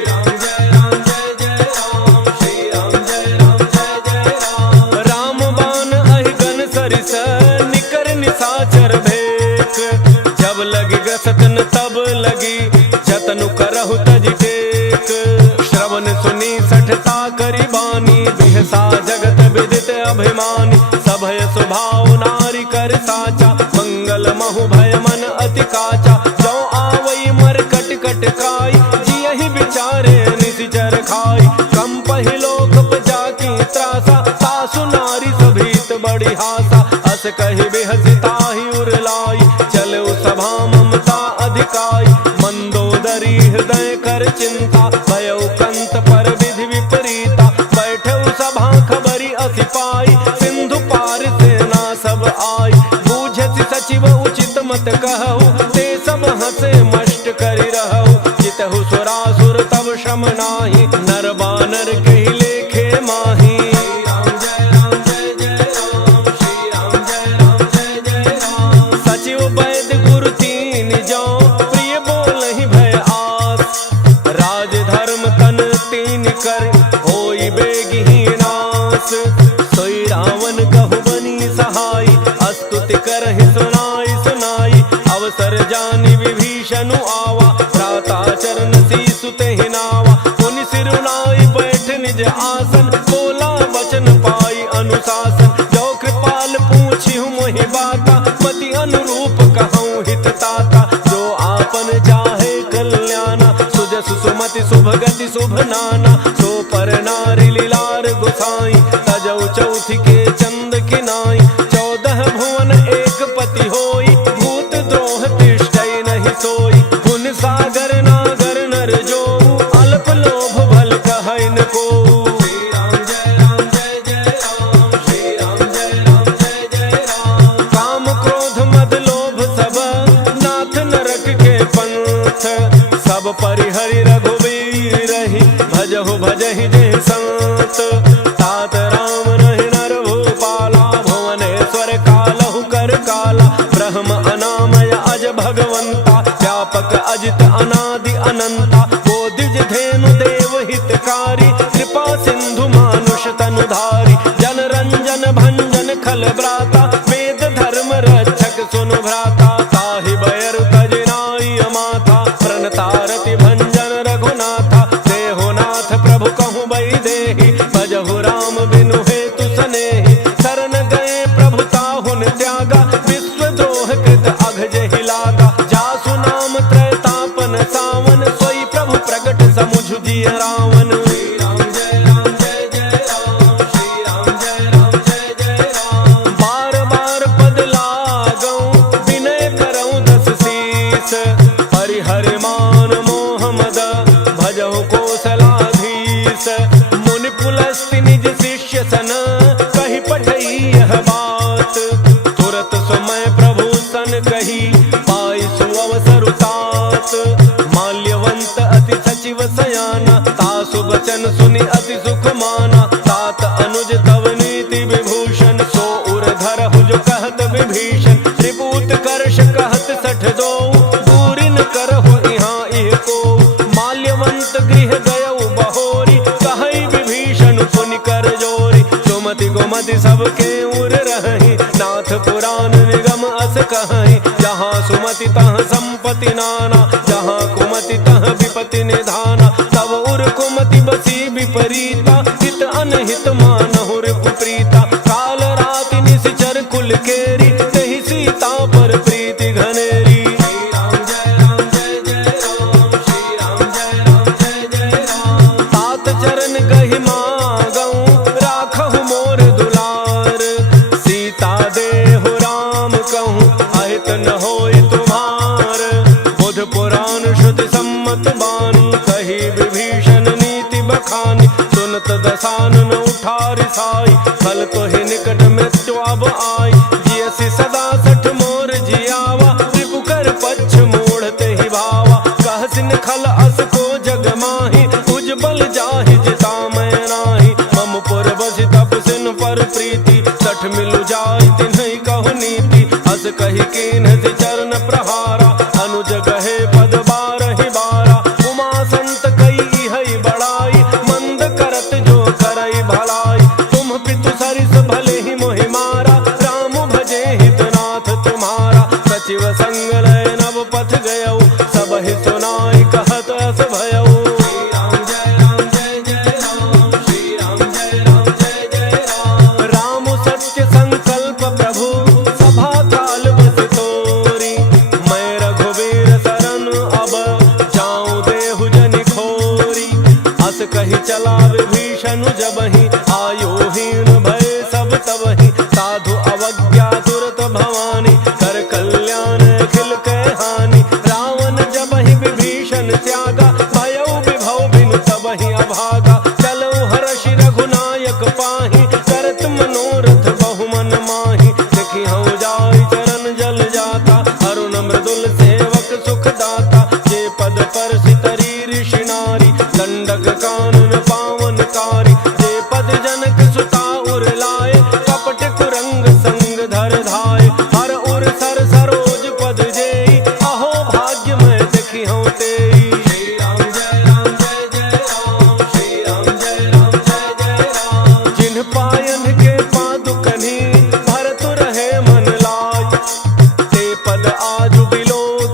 राम जय राम जय जय राम, श्री राम जय राम जय जय राम। राम बान अहिगन सरिस, निकर निशाचर भेक। जब लगी ग्रसतन तब लगी, जतनु करहु तज टेक। श्रवण सुनी सठता करि बानी, बिहसा जगत विदित अभिमानी। सभय स्वभाव नारी कर साचा, मंगल महु भय मन अति काचा। जो आवई मरकट कट काई, जियहि विचारे निशिचर खाई। कंपहि लोक जाकी त्रासा, तासु नारी सभीत बड़ी हासा। अस कहि बिहसि ताहि उर लाई, चलउ सभा ममता अधिकाई। मंदोदरी हृदय कर चिंता, भयउ कंत पर विधि विपरीता। बैठउ सभा खबरी अति पाई, सिंधु पार सेना सब आई। बूझति सचिव उचित मत कहु, ते सब हंसे मष्ट करि रहु। जितहु सुरासुर तब श्रम नाही, नर बानर कहि लेखे माही। राम जय राम जय जय राम, श्री राम जय राम जय जय राम। सचिव वैद्य गुरु तीन जौ, प्रिय बोलहि भय आस। राज धर्म तन तीन कर, होई बे अवसर जानि विभीषण आवा, भ्राता चरण सीसु तेहि नावा। मुनि सिरुनाई बैठ निज आसन, बोला वचन पाई अनुशासन। जो कृपाल पूछिहु मोहि बाता, मति अनुरूप कहूँ हित ताता। जो आपन चाहे कल्याणा, सुजस सुमति शुभ गति शुभ नाना। सो पर नारी लीलार गोसाई, तजौ चौथि के चंद किनाई। 14 भुवन एक पति होई, भूत द्रोह तिष्ठै नहीं सोई। गुण सागर नागर नर जो, अल्प लोभ भल कहै न कोऊ। श्री राम जय राम जय जय राम, श्री राम जय राम जय जय राम। काम क्रोध मद लोभ सब, नाथ नरक के पंथ। सब परिहरि रघुवीर रही, भजहु भजहि जे संत। तात राम रहि नर भूपाला, भुवनेश्वर कालहु कर काला। ब्रह्म अनामय अज भगवंता, व्यापक अजित अनादि अनंता। बोधिज धेनु देव हितकारी, कृपा सिंधु मानुष तनुधारी। जन रंजन भंजन खल ब्राता, वेद धर्म रक्षक सुनु भ्राता। ताहि बैरु तज नाई अमाथा, प्रणतारति भंजन रघुनाथा। देहो नाथ प्रभु कहूँ बई देहि, भजहु राम बिनु हेतु सनेहि। शरण गए प्रभु ताहुन त्यागा, विश्व द्रोह कृत अघ जेहि लागा। जासु नाम त्रैतापन सावन, सोई प्रभु प्रगट समुझ जिय रावण। श्री राम जय राम जय जय राम, श्री राम जय राम जय जय राम। बार बार पद लागऊं, विनय करऊं दस शीस। परिहरि मान मोह मद, भजहु कौशलाधीश। मुनि पुलस्ति निज शिष्य सन, कहि पठई यह बात। तुरत समय प्रभु सन कही, पाई सुअवसर तात। माल्यवंत अति सचिव सयाना, तासु वचन सुनि अति सुख माना। तात अनुज तव नीति विभूषण, सो उर धरहु जो कहत विभीषण। त्रिपूत कर्ष कहत 62, दूरि न करहु इहाँ इह को। माल्यवंत गृह गयउ बहोरी, कहई विभीषण पुनि कर जोरी। सुमति गोमति सबके उर रही, नाथ पुराण निगम अस कहई। जहाँ सुमति तह संपत्ति नाना, जहाँ कुमति तह विपति निधाना। तब उर कुमति बसी विपरीता, हित अनहित मानहु रिपुप्रीता। काल राति निशिचर कुल केरी, तहि सीता पर प्रीति घनेरी। श्री राम जय राम जय जय राम, श्री राम जय राम जय जय राम। तात चरण गहि मागऊं, राखहु मोर दुलार। सीता देहु राम कहूँ, अहित न होई तुम्हार। बुध पुराण श्रुति सम्मत बानी, कही विभीषण नीति बखानी। सुनत दसानन उठारि साई, फल तोहि निकट मृत्यु अब आई। जियसि सदा सठ मोर जियावा, रिपु कर पच्छ मूढ़ तेहि भावा। कहसिन खल अस को जग माही, उज्जवल जाहि जिता मैं नाही। मम पुर बसि तपसिन पर प्रीति, सठ मिलु जाय तिन्हि कहु नीति। अस कहि कीन्ह चरण प्रहारा, अनुज गहे पद बारहि बारा। उमा संत कई हई बड़ाई, मंद करत जो करई भलाई। तुम पितु सरिस भले ही मोहि मारा, राम भजे हितनाथ तुम्हारा। सचिव संग लय नव पथ गयऊ, सब ही सुनाई कहत अस भयऊ। श्री राम जय राम जय जय राम, श्री राम जय राम जय जय राम। राम सत्य संकल्प प्रभु, सभा काल बस तोरी। मैं रघुवीर सर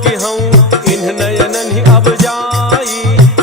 कि हूँ इन्ह नयनन ही अब जाई।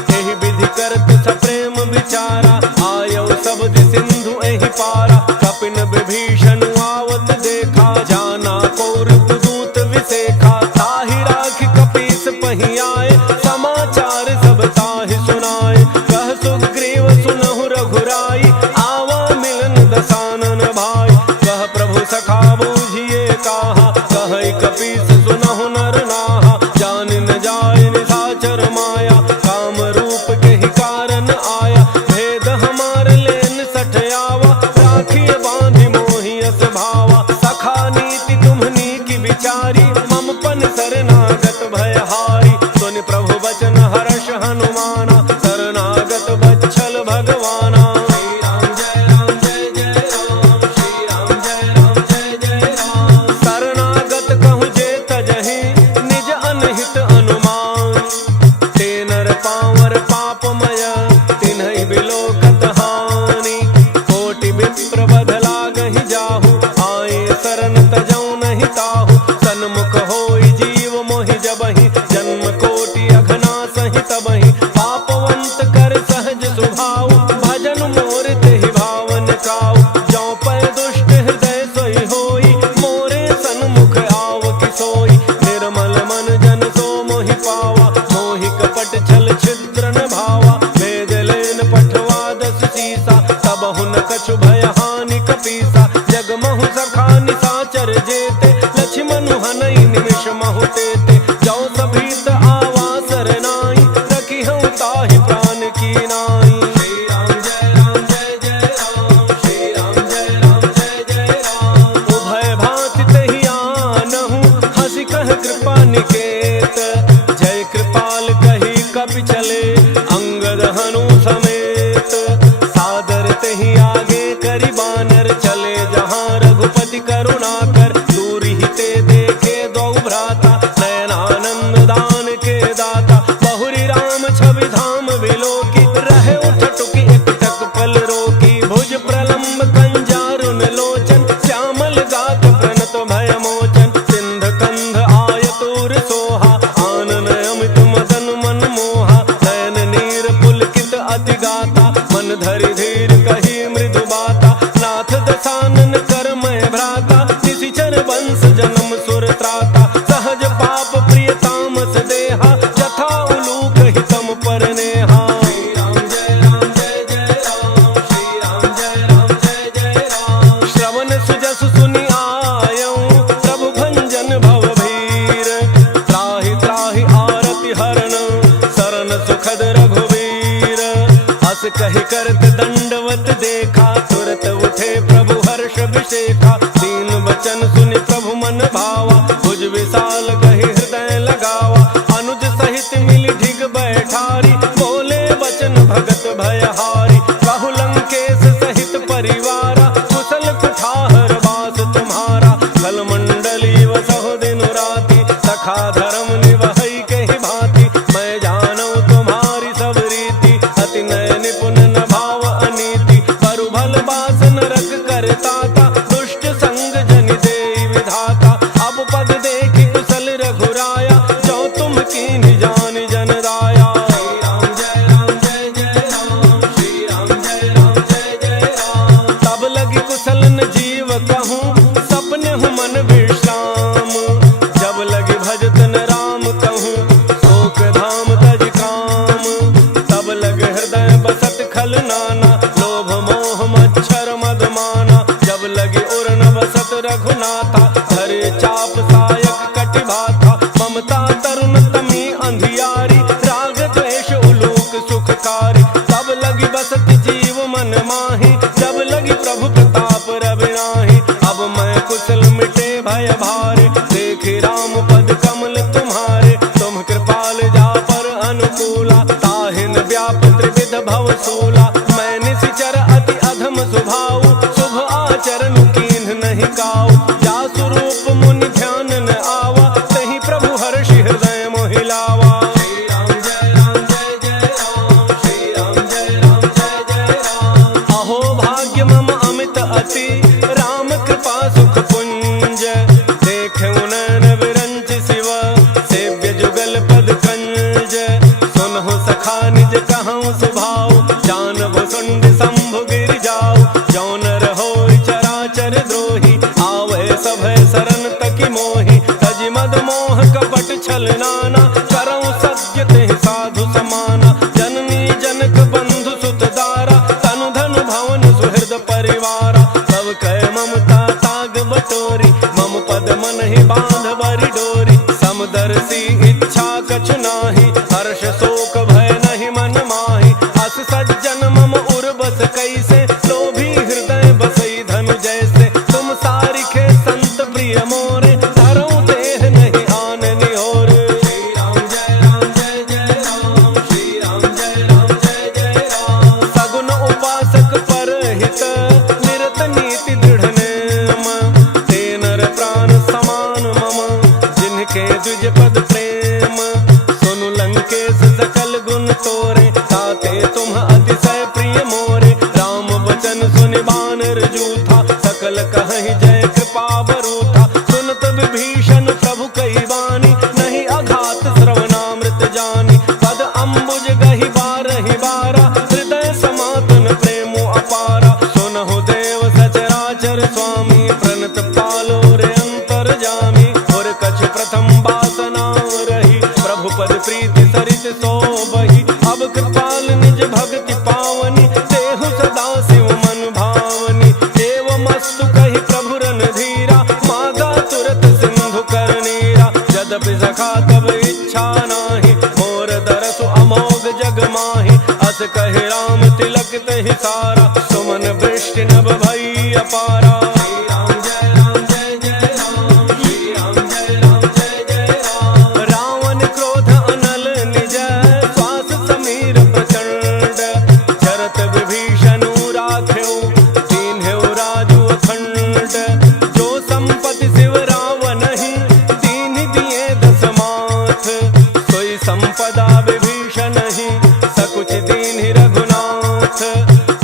एहि विधि करत सप्रेम विचारा, आयो शब्द सिंधु एहि पारा। कपिन विभीषण आवत देखा, जाना कौरव दूत विसेखा। ताहि राखि कपीस पहि आए, समाचार सब ताहि सुनाए। कह सुग्रीव सुनहु रघुराई, आवा मिलन दसानन भाई। कह प्रभु सखा बूझिए काहा, कहै कपीस सुनहु नर नाहा। जान न जाय निशाचर माया, काम रूप के ही कारण आया। भेद हमार लेन सठ आवा, राखिए बांधि मोहि अस भावा। सखा नीति तुम्हनी की विचारी, मम पन शरणागत भयहारी। सुनि प्रभु बचन हर्ष हनुमाना, शरणागत बच्छल भगवाना। श्री राम जय राम जय जय राम, श्री राम जय राम जय जय राम। शरणागत कहूँ जे तजहि, निज अनहित अनुमान। ते नर पावर पापमय, तिन्हि बिलोकत हानि। कोटि विप्र बध लागहि जाहु, आए शरण तजौ नहीं ताहु। सन्मुख होई जीव मोहि जबहि, जन्म कोटि अघना सहि तबहि। पापवंत कर सहज स्वभाव, भजन मोर तेहि भावन काऊ। जौ पै दुष्ट हृदय सोई होई, मोरे सन्मुख आव कि सोई। निर्मल मन जन सो मोहि पावा, मोहि कपट छल छिद्र न भावा। भेद लेन पठवा दस सीसा, तबहु न कछु भय हानि कपीसा। जगमहु सखा निशाचर जेते, लक्ष्मणु हनई निमिष महु तेते। जौ सभीत आवा सरनाई, रखिहउ ताहि प्राण की नाई। श्री राम जय राम जय जय राम, श्री राम जय राम जय जय राम। उभय भांति तेहि आनहु, हँसि कह कृपा निकेत। जय कृपाल कही कपि चले, अंगद हनु समेत। सादर तेहि आगे करि बानर, चले जहाँ रघुपति करुणा कर। दूरि ही ते देखे दो भ्राता, नयनानंद दान के दाता। बहुरी राम छवि धाम विलोकी, रहे उठ टुकी एकटक पल रोकी। भुज प्रलंब कंजारुन लोचन, श्यामल गात प्रणत भय मोचन। सिंध कंध आयतुर सोहा, आनन अमित मदन मन मोहा। नयन नीर पुलकित अति गाता, मन धरि धीर कही मृदु बाता। नाथ दसानन कर मैं भ्राता, निशिचर वंश जन्म सुर त्राता। सहज पाप प्रिय तामस देहा, जथा उलूक हितम पर नेहा। श्री राम जय राम जय जय राम, श्री राम जय राम जय जय राम। श्रवण सुजस सुनि आयऊँ, प्रभु भंजन भव भीर। त्राहि त्राहि आरति हरण, शरण सुखद रघुवीर। अस कहि करत दंडवत देखा, तुरत उठे प्रभु हर्ष विशेखा। दीन वचन सुनि प्रभु मन भावा, भुज विशाल कहि हृदय लगावा। अनुज सहित मिलि ढिग बैठारी, बोले वचन भगत भयहारी। कहु लंकेश सहित परिवारा, कुशल कुठार बास तुम्हारा। खल मंडली वसहु दिन राति, सखा धर्म निवहै केहि भांति। मैं जानऊ तुम्हारी सब रीति, अति नय निपुण न भाव अनीति। परु भल बास नरक करताता, दुष्ट संग जनि देई विधाता। अब पद देखि कुशल रघुराया, जो तुम कीन्हि जान जन दाया। श्री राम जय राम जय जय राम, श्री राम जय राम जय जय राम। तब लगी कुशल न जीव कहूँ, सपने हूँ मन विश्राम। जब लगी भजत न राम कहूँ, शोक धाम तज काम। तब लग हृदय बसत खल नाना, लोभ मोह मच्छर मद माना। जब लगी उर न बसत रघुनाथा, धरे चाप सायक कटि भाथा। ममता तरुण तमी अंधियारी, राग द्वेष उलूक सुखकारी। तब लगी बसत जीव मन माही, जब लगी प्रभु प्रताप रविनाही। अब मैं कुशल मिटे भय भारे, देखि राम पद कमल तुम्हारे। तुम जाना, करऊं सत्य ते साधु समाना। जननी जनक बंधु सुत दारा, तनु धनु भवन सुहृद परिवारा। सब कह ममता ताग बटोरी, मम पद मन ही बांध बरी डोरी। समदर्शी इच्छा कछु नाही, हर्ष शोक भय नहीं मन माही। अस सज्जन मम उर बस कैसे, लोभी हृदय बसई धनु जैसे। तुम सारिखे संत प्रिय मोरे, धरऊं देह नहीं आन निहोर। श्री राम जय राम जय जय राम, श्री राम जय राम जय जय राम। सगुन उपासक परहित, निरत नीति दृढ़ नेम। ते नर प्राण समान मम, जिनके द्विज पद प्रेम। सुनु लंकेश सकल गुण तोरे, ताते तुम अतिशय प्रिय मोरे। राम वचन सुनि बानर जूथा, सकल कहहि जय कृपा बरूथा। सुनत विभीषण प्रभु कई बानी, नहीं अघात श्रवणामृत जानी। पद अम्बुज गहि बारहि बारा, हृदय समातन प्रेमो अपारा। सुनहु देव सचराचर स्वामी, प्रणत पालो रे अंतर जामी। और कछ प्रथम बासना रही, प्रभु पद प्रीति सरित सोबहि। अब कृपाल निज भक्ति पावनी, देहु सदा शिव मन भावनी। एवमस्तु कहि प्रभु रणधीरा, मागा तुरत सिंधु कर नीरा। यद्यपि सखा तब इच्छा नाही, मोर दरसु अमोघ जग माही। अस कहि राम तिलक तहि सारा, सुमन वृष्टि नभ भई अपारा। श्री राम जय राम जय जय राम, श्री राम जय राम जय जय राम। रावण क्रोध अनल निज, श्वास समीर प्रचंड। चरत विभीषण राखेउ, दीन्हेउ राजु अखंड। जो संपत्ति शिव रावण ही, दीन्हि दिए दस माथ। सोई संपदा विभीषण ही, सकुच दीन्हि रघुनाथ।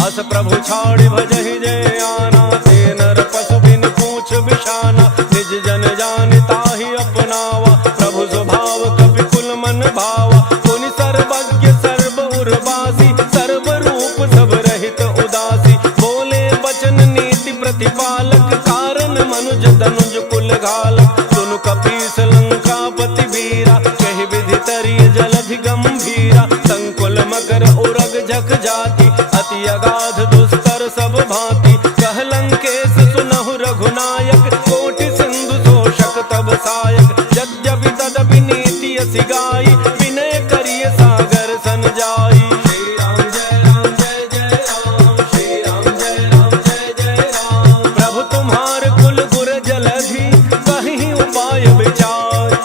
अस प्रभु छाड़ि भजहि जय आना, ते नर पशु बिन पूछ बिषाना। निज जन जानि ताहि अपनावा, प्रभु स्वभाव कपि कुल मन भावा। पुनि सर्वज्ञ सर्व उर्वासी, सर्व रूप सब रहित उदासी। बोले बचन नीति प्रतिपालक, कारण मनुज तनुज कुल घालक। सुनु कपीस लंकापति वीरा, कहि विधि तरिय जलधि गंभीरा। संकुल मकर उरग झक जाति, अति अगाध दुस्तर सब भांति। कह लंकेश सुनहु रघुनायक, कोटि सिंधु शोषक तब सायक। यद्यपि तदपि नीति असि गाई, विनय करिय सागर सन जाई। श्री राम जय राम जय जय राम, श्री राम जय राम जय जय राम। प्रभु तुम्हार कुल गुर जलधि, कहीं उपाय विचार।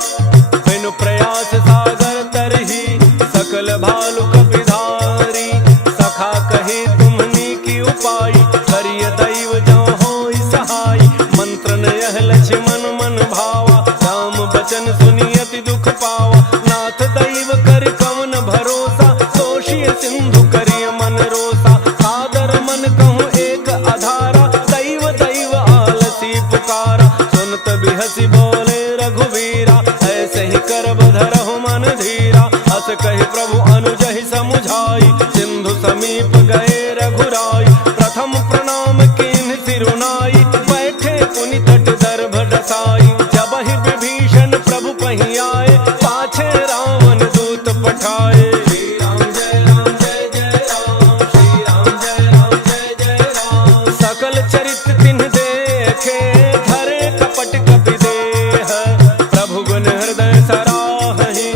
बिनु प्रयास सागर तरहि, सकल भालु कपिधारी। सखा कही तुम्हनी की उपाय, करिय दैव जौ होई सहाय। मंत्र न यह लक्ष्मण मन भावा, राम बचन सुनि अति दुख पावा। नाथ दैव कर कवन भरोसा, दोषी सिंधु करिय मन रोसा। सादर मन कहूँ एक आधारा, दैव दैव आलसी पुकारा। सुनत बिहसी बोले रघुवीरा, ऐसे ही करब धरहु मन धीरा। अस कहि प्रभु अनुजहि समुझाई, सिंधु समीप गए रघुराई। प्रथम प्रणाम कीन्ह सिरुनाई, बैठे पुनि तट दर्भ डसाई। जब ही विभीषण प्रभु पही आए, पाछे रावण दूत पठाए। श्री राम जय राम जय जय राम, श्री राम जय राम जय जय राम। सकल चरित तिन्ह देखे, धरे कपट कपि देह। प्रभु गुण हृदय सराहहि,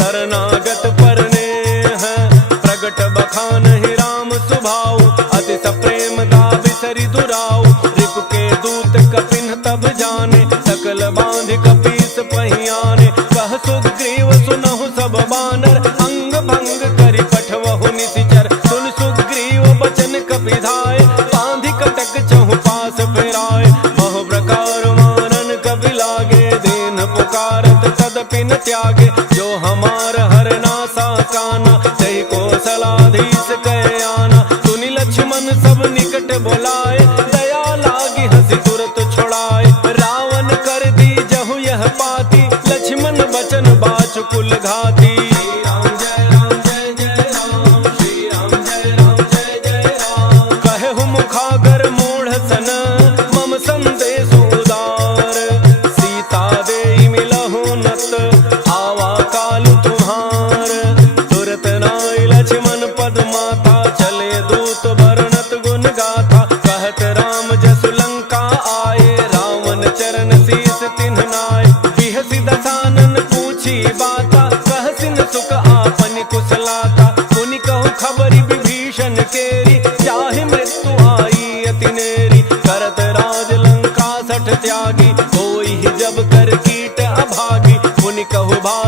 शरणागत परनेह। प्रगट बखानहि राम सुभाऊ, अति सप्रेम दाबि सरि दुराऊ। रिपु के दूत कपिन तब जाने, सकल बांधि कपीस पहियाने। कह सुग्रीव सुनहु सब बानर, अंग भंग करि पठवहु निशिचर। सुन सुग्रीव बचन कपिधाय, बांधि कटक चहु पास फिराय। बहु प्रकार मारन कपि लागे, दीन पुकारत तदपि न त्यागे। जो हमार हरनासा काना, तहि कौशलाधीश कह आना। सुनि लक्ष्मण सब निकट बोलाए, दया लागी हंसी तुरत छुड़ाए। रावण कर दी जहु यह पाती, लक्ष्मण बचन बाचु कुल घाती। श्री राम जय राम जय जय राम, श्री राम जय राम जय जय राम। कहु मुखागर मूढ़ सन, मम संदेश उदार। सीता देई मिलहु नत, आवा का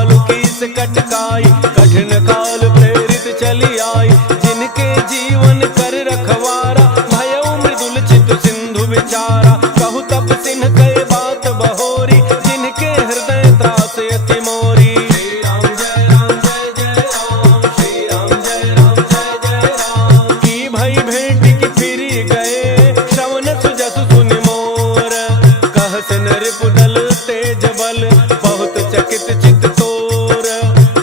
भालू की से कटकाई, कठिन काल प्रेरित चली आई। जिनके जीवन कर रखवारा, भयउ मृदुल चित सिंधु विचारा। कहु तप सिन्ह कहे बात बहोरी, जिनके हृदय त्रास अति मोरी। श्री राम जय राम जय जय राम, श्री राम जय राम जय जय राम। की भई भेंट की फिरी गए, श्रवण सुजसु सुनि मोर। कह सिन रिपुदल तेज बल, बहुत चकित चित तोर।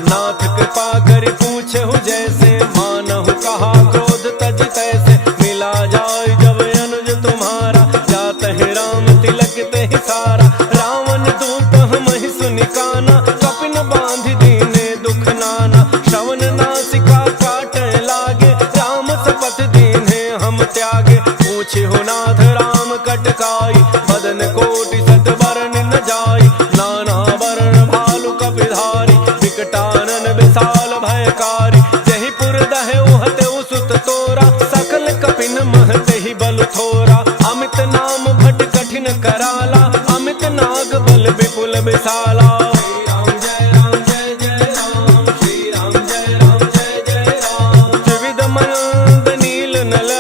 नाथ कृपा करि पूछहु जैसे, मानहु कहा क्रोध तज तैसे। मिला जाय जब अनुज तुम्हारा, जात है राम तिलक तेहि सारा। रावण दूत हमहि सुनि काना, कपिन बांधि दीने दुख नाना। श्रवण नासिका काटे लागे, राम सपथ दीन्हे हम त्यागे। पूछिहु नाथ राम कटकाई, बदन कोटि सत बरन न जाई। नाना वरण भालु कपिधारी, विकटानन विशाल भयकारी। जहि पुर दहे उहते सुत तोरा, सकल कपिन महते ही बल थोरा। अमित नाम भट कठिन कराला, अमित नाग बल विपुल विशाला। श्री राम जय राम जय जय राम, श्री राम जय राम जय जय राम। त्रिविध मयंद नील नल,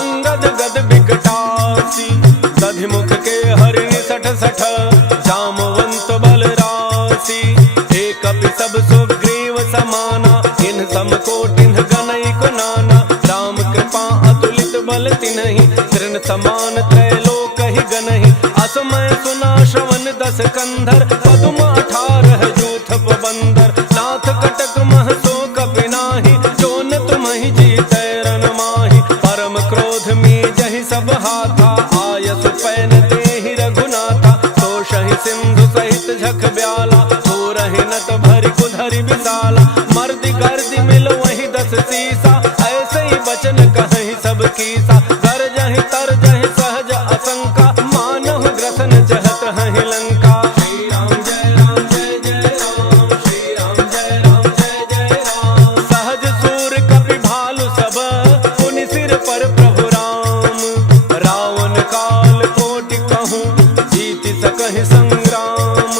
अंगद गद विकटासी। दधिमुख के हरिणि सठ सठ, जामवंत बल राशि। एक कपि सब सुग्रीव समाना, इन सम कोटिन गनई को नाना। राम कृपा अतुलित बल तिन्हि, तृण समान त्रैलोक ही गनहि। असमय सुना श्रवण दस कंधर, पदुम 18 जूथ बंदर। नाथ कटक मह सो कपि नाहि, जोन तुम्हि जीतै रन माहि। परम क्रोध में जहि सब हाथा, आयसु पैन तेहि रघुनाथा। तोषहि सिंधु सहित झख ब्याला, थोरहि नत भरि कुधरि विशाला। मर्दि गर्दि मिल वही 10 सीसा, ऐसे ही बचन कहि सब कीसा। गरजहि तरजहि सहज असंका, मानहु ग्रसन चहत हहि लंका। श्री राम जय राम जय जय राम, श्री राम जय राम जय जय राम। सहज सूर कपि भालु सब, पुनि सिर पर प्रभु राम। रावण काल कोटि कहूँ, जीति सकहि संग्राम।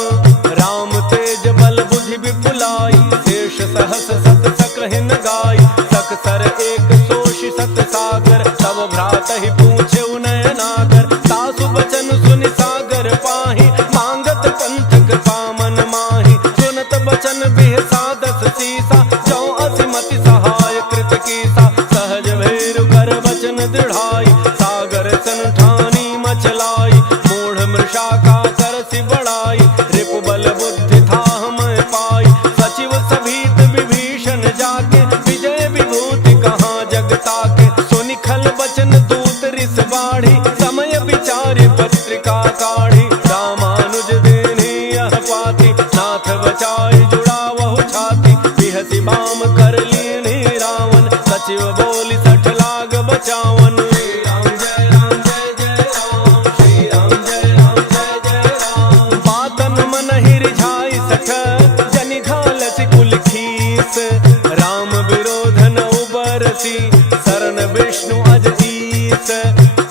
राम तेज बल बुद्धि विपुलाई, शेष सहस सत सकहिन गाई। सकसर एक सोषि सत सागर, तब भ्रात ही पूछे नयनागर। सासु बचन सुनि सागर पाहि, मांगत पंथक पामन माहि। सुनत बचन बिहसा 10 सीसा, जौ असिमति सहाय कृत कीसा। सहज भैरु कर बचन दृढ़ाई, सागर सन ठानी मचलाई। मूढ़ मृषा का करसि बढ़ाई, रिपु बल बुद्धि थाह मैं पाई। सचिव सभीत विभीषण जाके, विजय विभूति कहाँ जगता के। सुनि खल बचन दूत रिस बाढ़ी, समय विचारि पत्रिका काढ़ी। रामानुज देनि यह पाती, नाथ बचाई जुड़ावहु छाती। बिहसि बाम कर लीन्हि रावण, सचिव बोली 60 लाग बचावन। श्री राम जय राम जय जय राम, श्री राम जय राम जय जय राम। बातन मन ही रिझाई 60, जनि घालसि कुल खीस। राम विरोध न उबरसी, शरण विष्णु अज ईस।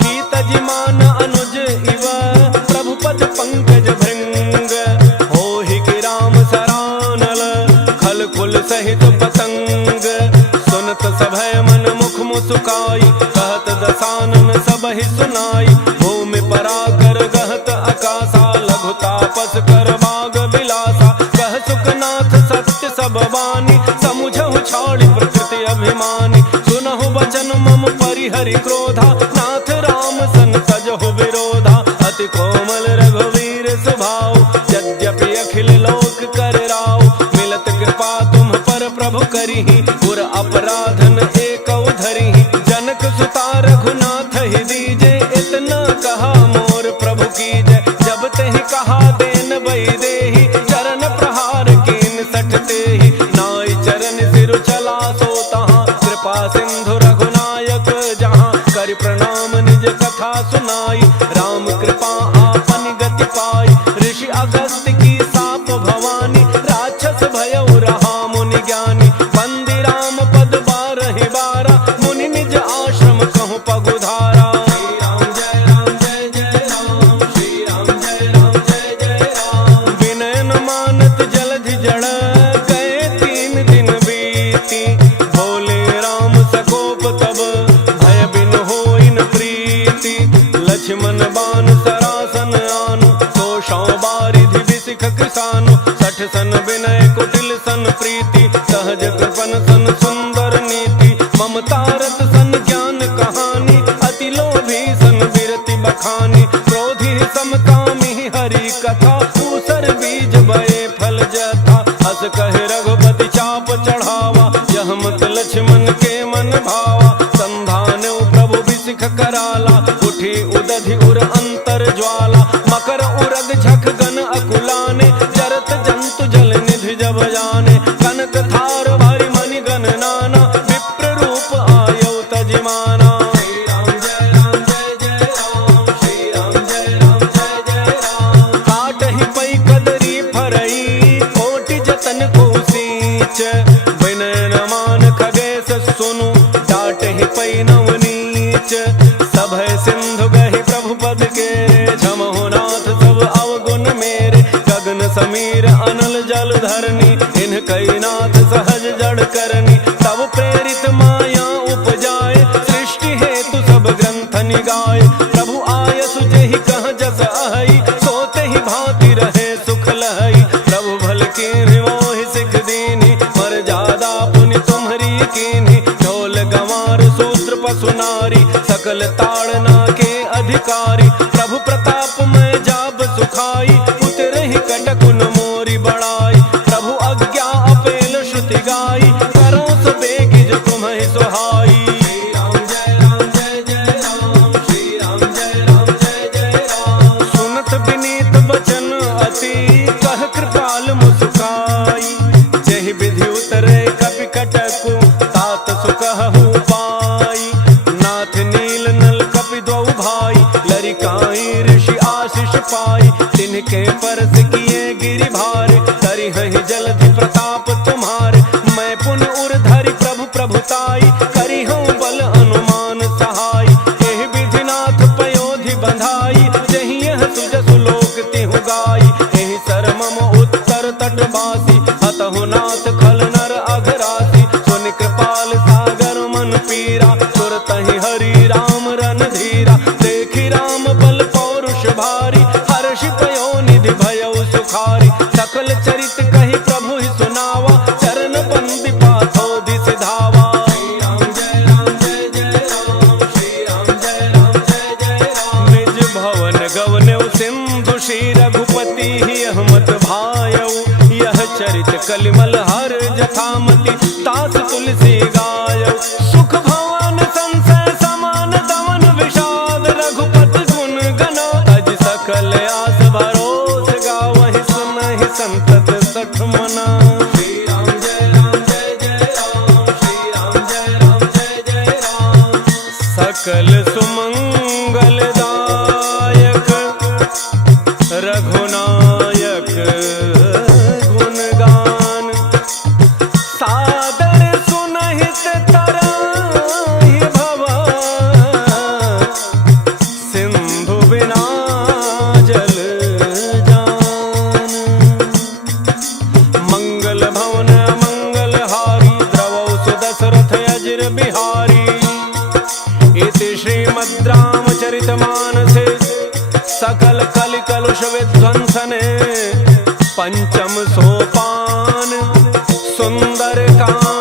की तजि मान अनुज इव, प्रभु पद पंकज भृंग। होहि कि राम सरानल, खल कुल सहित पतंग। सुनत सभय मन मुख मुसुकाई, कहत दसानन सबहि सुनाई। भूमि पराकर गहत आकाशा, लघु तापस कर बाग बिलासा। कह सुखनाथ सत्य सब वाणी, समुझहु छाड़ी प्रकृति अभिमानी। सुनहु बचन मम परिहरि क्रोधा, नाथ राम सन तजहु विरोधा। अति कोमल रघुवीर स्वभाव, यद्यपि अखिल लोक कर राव। मिलत कृपा तुम पर प्रभु करिहि, पुर अपराधन एक धरिहि। जनक सुता रघुनाथ ही दीजे, इतना कहा मोर प्रभु कीजय। जब तेहि कहा देन बई देहि, चरण प्रहार कीन 60 तेहि। नाई चरण सिर चला सो तहाँ, कृपा सिंधु रघुनायक जहाँ। करि प्रणाम निज कथा सुनाई, राम कृपा आपन गति पाई। ऋषि अगस्त्य की साप भवानी, राक्षस भयउ रहा मुनि ज्ञानी। बंदी राम पद 12 बारा, मुनि निज आश्रम कहूँ पगुधारा। श्री राम जय राम जय जय राम, श्री राम जय राम जय जय राम। विनय न मानत जलधि जड़, सन प्रीति, सहज कृपन सन सुंदर नीति, ममता रत सन ज्ञान कहानी, अति लोभी सन बिरति बखानी, क्रोधी समकामी हरि कथा, ऊसर बीज बये फल जथा, अस कहे रघुपति चाप चढ़ावा, यह मत लक्ष्मण के मन भावा, संधान प्रभु बिसिख कराला, उठी उदधि उर अंतर ज्वाला, मकर उरग झख गन अकुलाने, जरत जंतु जल निधि जब जाने, कनक थार भारी मणि गण नाना, विप्र रूप आयौ तजिमाना। श्री राम जय राम जय जय राम, श्री राम जय राम जय जय राम। काटहि पै कदरी फरई, कोटि जतन को सींच, विनय न मान खगेश सुनु, डाटहि पै नवनीच, सभय सिंधु गहि प्रभु पद के, क्षमहु नाथ सब अवगुण मेरे, गगन समीर अनल जल धरनी, इनकई नाथ सहज जड़ करनी, तब प्रेरित माया उपजाए, सृष्टि हेतु सब ग्रंथ निगाए, प्रभु आयसु जेहि कह जस अहई, सोते ही भांति रहे सुख लहई, प्रभु भल की मोहि सिख दीनी, मर्यादा पुनि तुम्हरी कीनी, ढोल गंवार सूत्र पशु नारी, सकल ताड़ना के अधिकारी, प्रभु प्रताप में जाब सुखाई, उतरहि कटकुन मोरी बड़ाई, प्रभु अज्ञा अपेल श्रुति गाई, करो सो बेगी जो तुम्हें सुहाई। श्री राम जय राम जय जय राम, श्री राम जय राम जय जय राम। सुनत विनीत बचन अति, कह कृपाल मुस्काई, जेहि विधि उतरे कपि कटकु, तात सुकहु पाई, नाथ नील नल कपि द्वौ भाई, लरिकाई ऋषि आशीष पाई, तिनके परस किए गिरि भारे, करिहहि जलधि प्रताप तुम्हारे, मैं पुन उर धरि प्रभु प्रभुताई, करिहउँ बल अनुमान सहाय, एहि विधिनाथ पयोधि बंधाई, जहि यह सुजसु लोक तिहु गाई, एहि सर मम उत्तर तटवासी, अतहु नाथ खल नर अघरासी, सुनि कृपाल सागर मन पीरा, सुरतहि हरि राम रणधीरा, देखि राम बल पौरुष भारी, हर्षि पयोनिधि भयउ सुखारी, सकल चरित कहि प्रभु ही सुनावा, चरण बंदी पाथोधि सिधावा। श्री राम जय राम जय जय राम, श्री राम जय राम जय जय राम। निज भवन गवनेउ सिंधु श्री रघुपति ही अहमत भायउ, यह चरित कलिमल हर जथामति, तास तुलसी गायउ, सुख भवन संशय समान दमन विषाद, रघुपति गुण गना, अज सकल आस भरोस गावहि, सुनहि संतत सठ मना। श्री राम जय राम जय जय राम, श्री राम जय राम जय जय राम। सकल सुमंगल दायक रघुनायक गुणगान, सादर सुनहित तराहि भव, सिंधु बिना जल जान, मंगल भवन मंगल हारी, द्रवौ सुदशरथ अजिर बिहारी, इति श्रीमद् रामचरितमानसे सकल कलि कलुष विध्वंसने, पंचम सोपान सुंदर कांड।